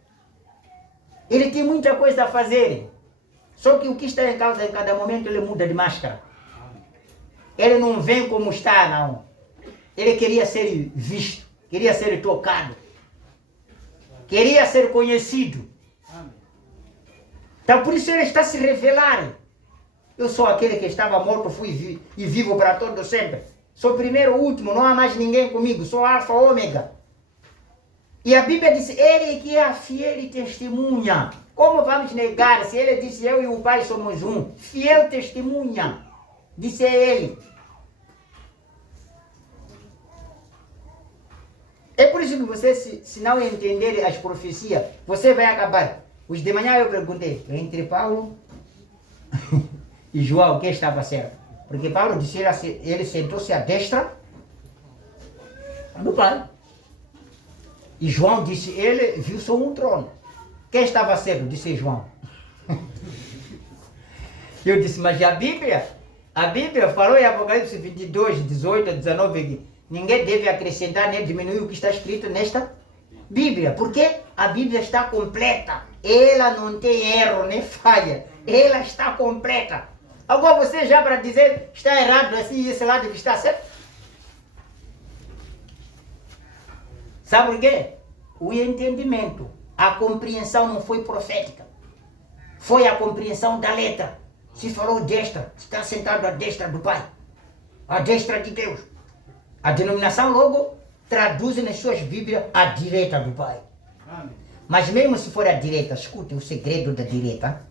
Ele tem muita coisa a fazer. Só que o que está em causa em cada momento, ele muda de máscara. Ele não vem como está, não. Ele queria ser visto, queria ser tocado, queria ser conhecido. Então por isso ele está se revelando. Eu sou aquele que estava morto, fui e vivo para todo sempre. Sou o primeiro, o último, não há mais ninguém comigo. Sou Alfa, Ômega. E a Bíblia diz, ele que é a fiel testemunha. Como vamos negar se ele disse eu e o Pai somos um? Fiel testemunha, disse ele. É por isso que você, se não entender as profecias, você vai acabar. Os de manhã eu perguntei, entre Paulo e João, quem estava certo? Porque Paulo disse, ele sentou-se à destra do Pai. E João disse, ele viu só um trono. Quem estava certo? Disse João. Eu disse, mas a Bíblia falou em Apocalipse 22, 18, 19, que ninguém deve acrescentar nem diminuir o que está escrito nesta Bíblia. Porque a Bíblia está completa. Ela não tem erro nem falha. Ela está completa. Agora você já para dizer está errado assim, esse lado que está certo? Sabe por quê? O entendimento, a compreensão não foi profética. Foi a compreensão da letra. Se falou destra, está sentado à destra do Pai. À destra de Deus. A denominação logo traduz nas suas Bíblias à direita do Pai. Amém. Mas mesmo se for à direita, escute o segredo da direita.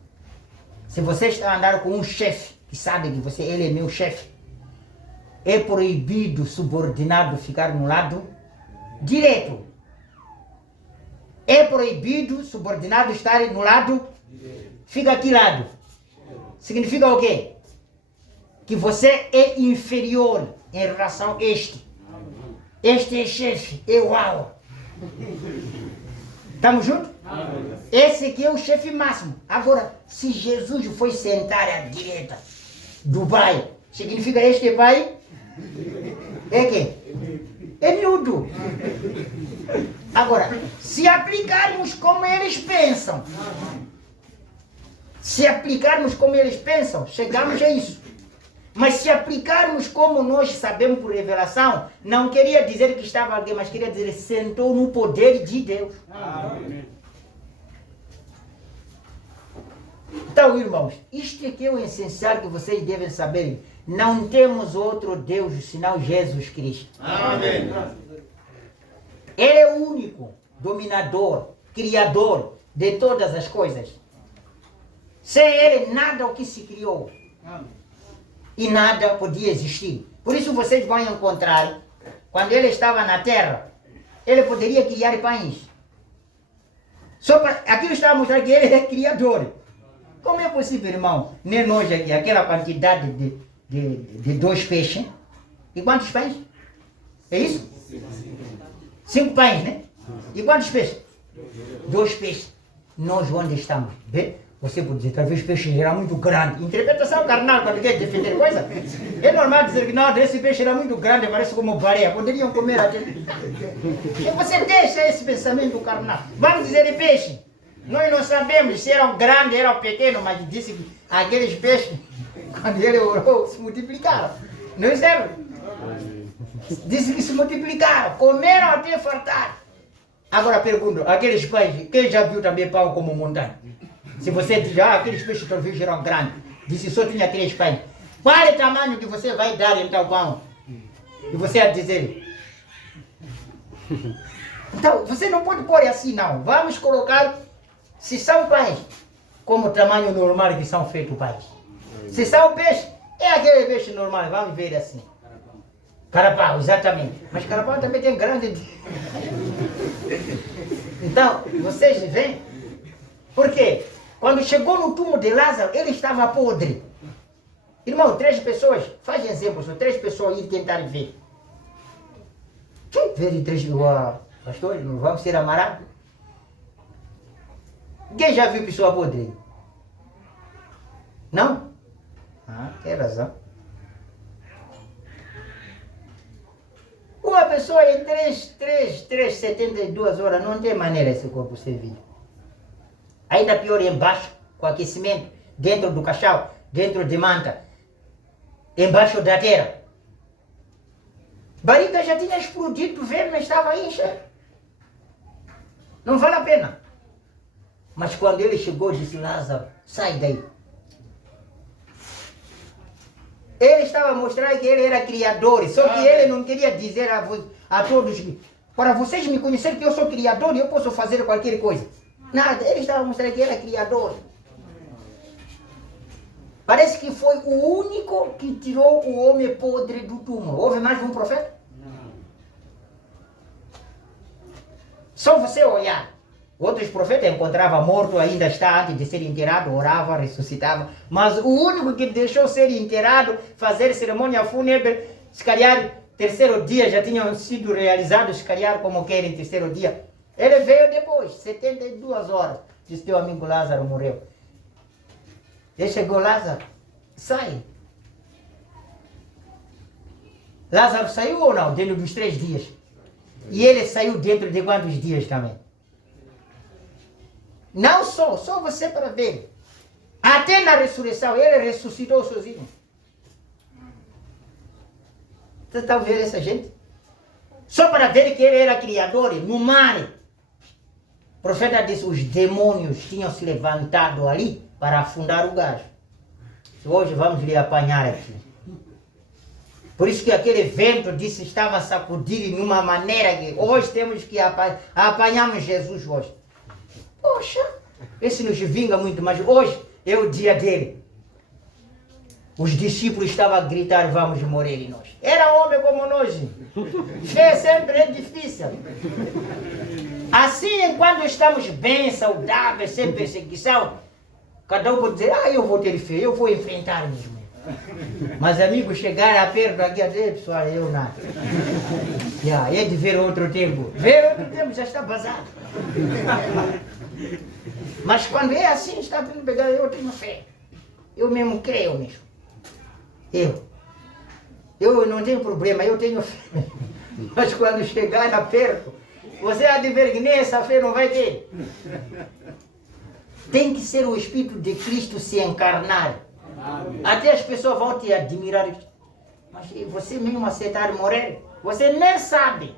Se você está a andar com um chefe, que sabe que ele é meu chefe, é proibido subordinado ficar no lado direito. É proibido subordinado estar no lado direito. Fica aqui lado. Significa o quê? Que você é inferior em relação a este. Este é chefe, é uau. Estamos juntos? Esse aqui é o chefe máximo. Agora, se Jesus foi sentar à direita do Pai, significa este Pai é quem? É miúdo. Agora, se aplicarmos como eles pensam, chegamos a isso. Mas se aplicarmos como nós sabemos por revelação, não queria dizer que estava alguém, mas queria dizer que sentou no poder de Deus. Amém. Então, irmãos, isto aqui é o essencial que vocês devem saber. Não temos outro Deus senão Jesus Cristo. Amém. Ele é o único dominador, criador de todas as coisas. Sem ele, nada o que se criou. Amém. E nada podia existir. Por isso vocês vão encontrar, quando ele estava na terra, ele poderia criar pães. Só para aquilo estava mostrando que ele é criador. Como é possível, irmão? Nem nós aqui, aquela quantidade de 2 peixes. E quantos pães? É isso? 5 pães, né? E quantos peixes? 2 peixes. Nós onde estamos? Bem? Você pode dizer, talvez o peixe era muito grande. Interpretação carnal, quando quer defender coisa. É normal dizer que não, esse peixe era muito grande, parece como baleia. Poderiam comer até. E você deixa esse pensamento carnal. Vamos dizer de peixe. Nós não sabemos se eram grandes, eram pequenos, mas disse que aqueles peixes, quando ele orou, se multiplicaram. Não é certo? Disse que se multiplicaram, comeram até fartar. Agora pergunto, aqueles pães, quem já viu também pão como montanha? Se você diz, aqueles peixes talvez eram grandes, disse só tinha 3 pães. Qual é o tamanho que você vai dar então pão? E você vai dizer. Então, você não pode pôr assim não. Vamos colocar, se são pães, como o tamanho normal que são feitos pães. Se são peixes, é aquele peixe normal, vamos ver assim. Carapau, exatamente. Mas carapau também tem grande. Então, vocês veem? Por quê? Quando chegou no túmulo de Lázaro, ele estava podre. Irmão, 3 pessoas, faz exemplo, só 3 pessoas ir tentar ver. Ver de 3 pastor, não vamos ser amarados? Quem já viu pessoa podre? Não? Tem razão. Uma pessoa em 72 horas não tem maneira esse corpo ser vivo. Ainda pior embaixo, com aquecimento, dentro do caixão, dentro de manta, embaixo da terra. Barriga já tinha explodido, o verme estava aí enchendo. Não vale a pena. Mas quando ele chegou, disse, Lázaro, sai daí. Ele estava a mostrar que ele era criador, só que ele não queria dizer a todos, para vocês me conhecerem que eu sou criador e eu posso fazer qualquer coisa. Nada, ele estava mostrando que era criador. Parece que foi o único que tirou o homem podre do túmulo. Houve mais de um profeta? Só você olhar. Outros profetas encontravam morto, ainda está antes de ser enterrado, orava, ressuscitava. Mas o único que deixou ser enterrado, fazer cerimônia fúnebre, se calhar terceiro dia já tinham sido realizados, se calhar como querem terceiro dia. Ele veio depois, 72 horas. Diz teu amigo Lázaro morreu. Ele chegou, Lázaro, sai. Lázaro saiu ou não? Dentro dos 3 dias. E ele saiu dentro de quantos dias também? Não só você para ver. Até na ressurreição, ele ressuscitou sozinho. Você está vendo essa gente? Só para ver que ele era criador no mar. O profeta disse, os demônios tinham se levantado ali para afundar o gajo. Hoje vamos lhe apanhar aqui. Por isso que aquele vento disse estava a sacudir de uma maneira que hoje temos que apanhamos Jesus hoje. Poxa, esse nos vinga muito, mas hoje é o dia dele. Os discípulos estavam a gritar, vamos morrer em nós. Era homem como nós. Sempre é difícil. Assim, enquanto estamos bem, saudáveis, sem perseguição, cada um pode dizer, eu vou ter fé, eu vou enfrentar mesmo. Mas amigos chegaram perto aqui a dizer, pessoal, eu nada. É de ver outro tempo. Ver outro tempo já está vazado. Mas quando é assim, está vindo pegar, eu tenho fé. Eu mesmo creio mesmo. Eu não tenho problema, eu tenho fé. Mas quando chegar perto, você há de ver que nem essa fé não vai ter. Tem que ser o Espírito de Cristo se encarnar. Amém. Até as pessoas vão te admirar. Mas você mesmo aceitar morrer, você nem sabe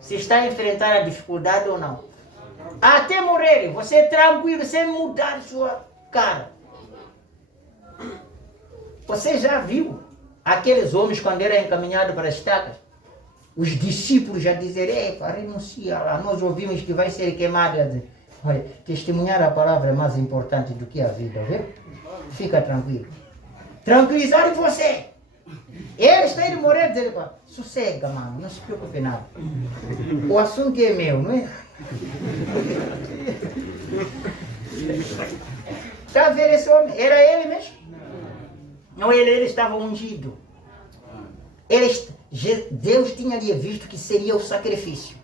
se está a enfrentar a dificuldade ou não. Até morrer, você é tranquilo, sem mudar sua cara. Você já viu aqueles homens quando eram encaminhados para as estacas? Os discípulos já dizeram, renuncia lá, nós ouvimos que vai ser queimado. Olha, testemunhar a palavra é mais importante do que a vida, viu? Fica tranquilo. Tranquilizar você. Ele está indo morrer, dizer, sossega, mano, não se preocupe nada. O assunto é meu, não é? Está a ver esse homem? Era ele mesmo? Não, ele estava ungido. Deus tinha lhe visto que seria o sacrifício.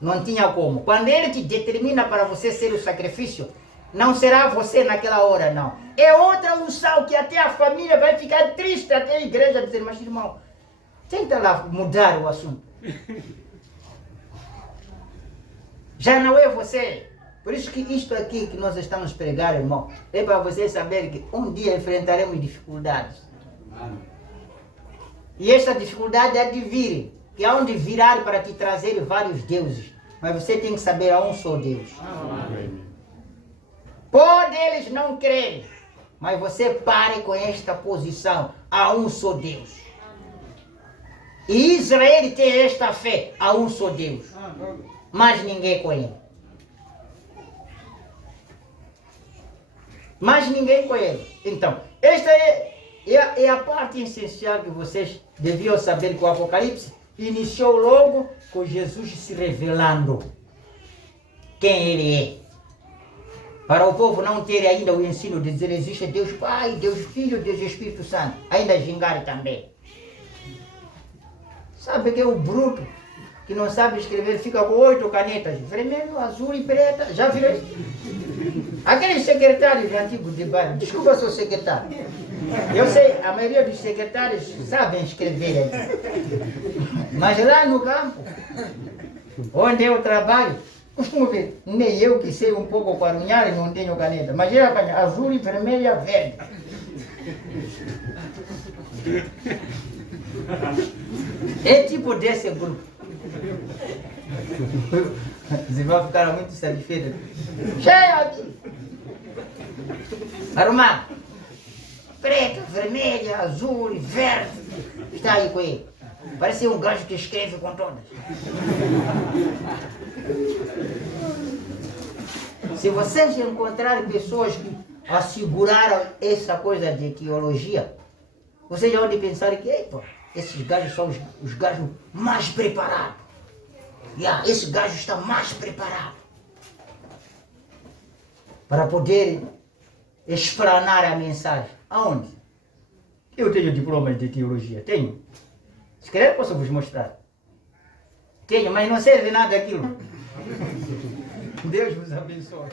Não tinha como. Quando ele te determina para você ser o sacrifício, não será você naquela hora, não. É outra unção que até a família vai ficar triste, até a igreja dizer, mas irmão, tenta lá mudar o assunto. Já não é você. Por isso que isto aqui que nós estamos pregando, irmão, é para você saber que um dia enfrentaremos dificuldades. E esta dificuldade é de vir, que há onde virar para te trazer vários deuses. Mas você tem que saber, há um só Deus. Pode eles não crerem, mas você pare com esta posição, há um só Deus. E Israel tem esta fé, há um só Deus. Mas ninguém com ele. Mas ninguém com ele. Então, esta é a parte essencial que vocês deviam saber que o Apocalipse iniciou logo com Jesus se revelando quem ele é. Para o povo não ter ainda o ensino de dizer existe Deus Pai, Deus Filho, Deus Espírito Santo. Ainda gingar também. Sabe que é o bruto que não sabe escrever, fica com 8 canetas, vermelho, azul e preta. Já viram isso? Aqueles secretários antigos de bairro, desculpa, sou secretário. Eu sei, a maioria dos secretários sabem escrever. Mas lá no campo, onde eu trabalho, costumo ver, nem eu que sei um pouco quarunhar e não tenho caneta, mas ele apanha azul e vermelha, verde. É tipo desse grupo. Os irmãos ficaram muito satisfeitos. Cheio aqui! Arrumado. Preta, vermelha, azul, verde. Está aí com ele. Parece um gajo que escreve com todas. Se vocês encontrarem pessoas que asseguraram essa coisa de teologia, vocês já vão pensar que, epa, esses gajos são os gajos mais preparados. Esse gajo está mais preparado para poder explanar a mensagem. Aonde? Eu tenho diploma de teologia, tenho. Se quiser, posso vos mostrar. Tenho, mas não serve nada aquilo. Deus vos abençoe.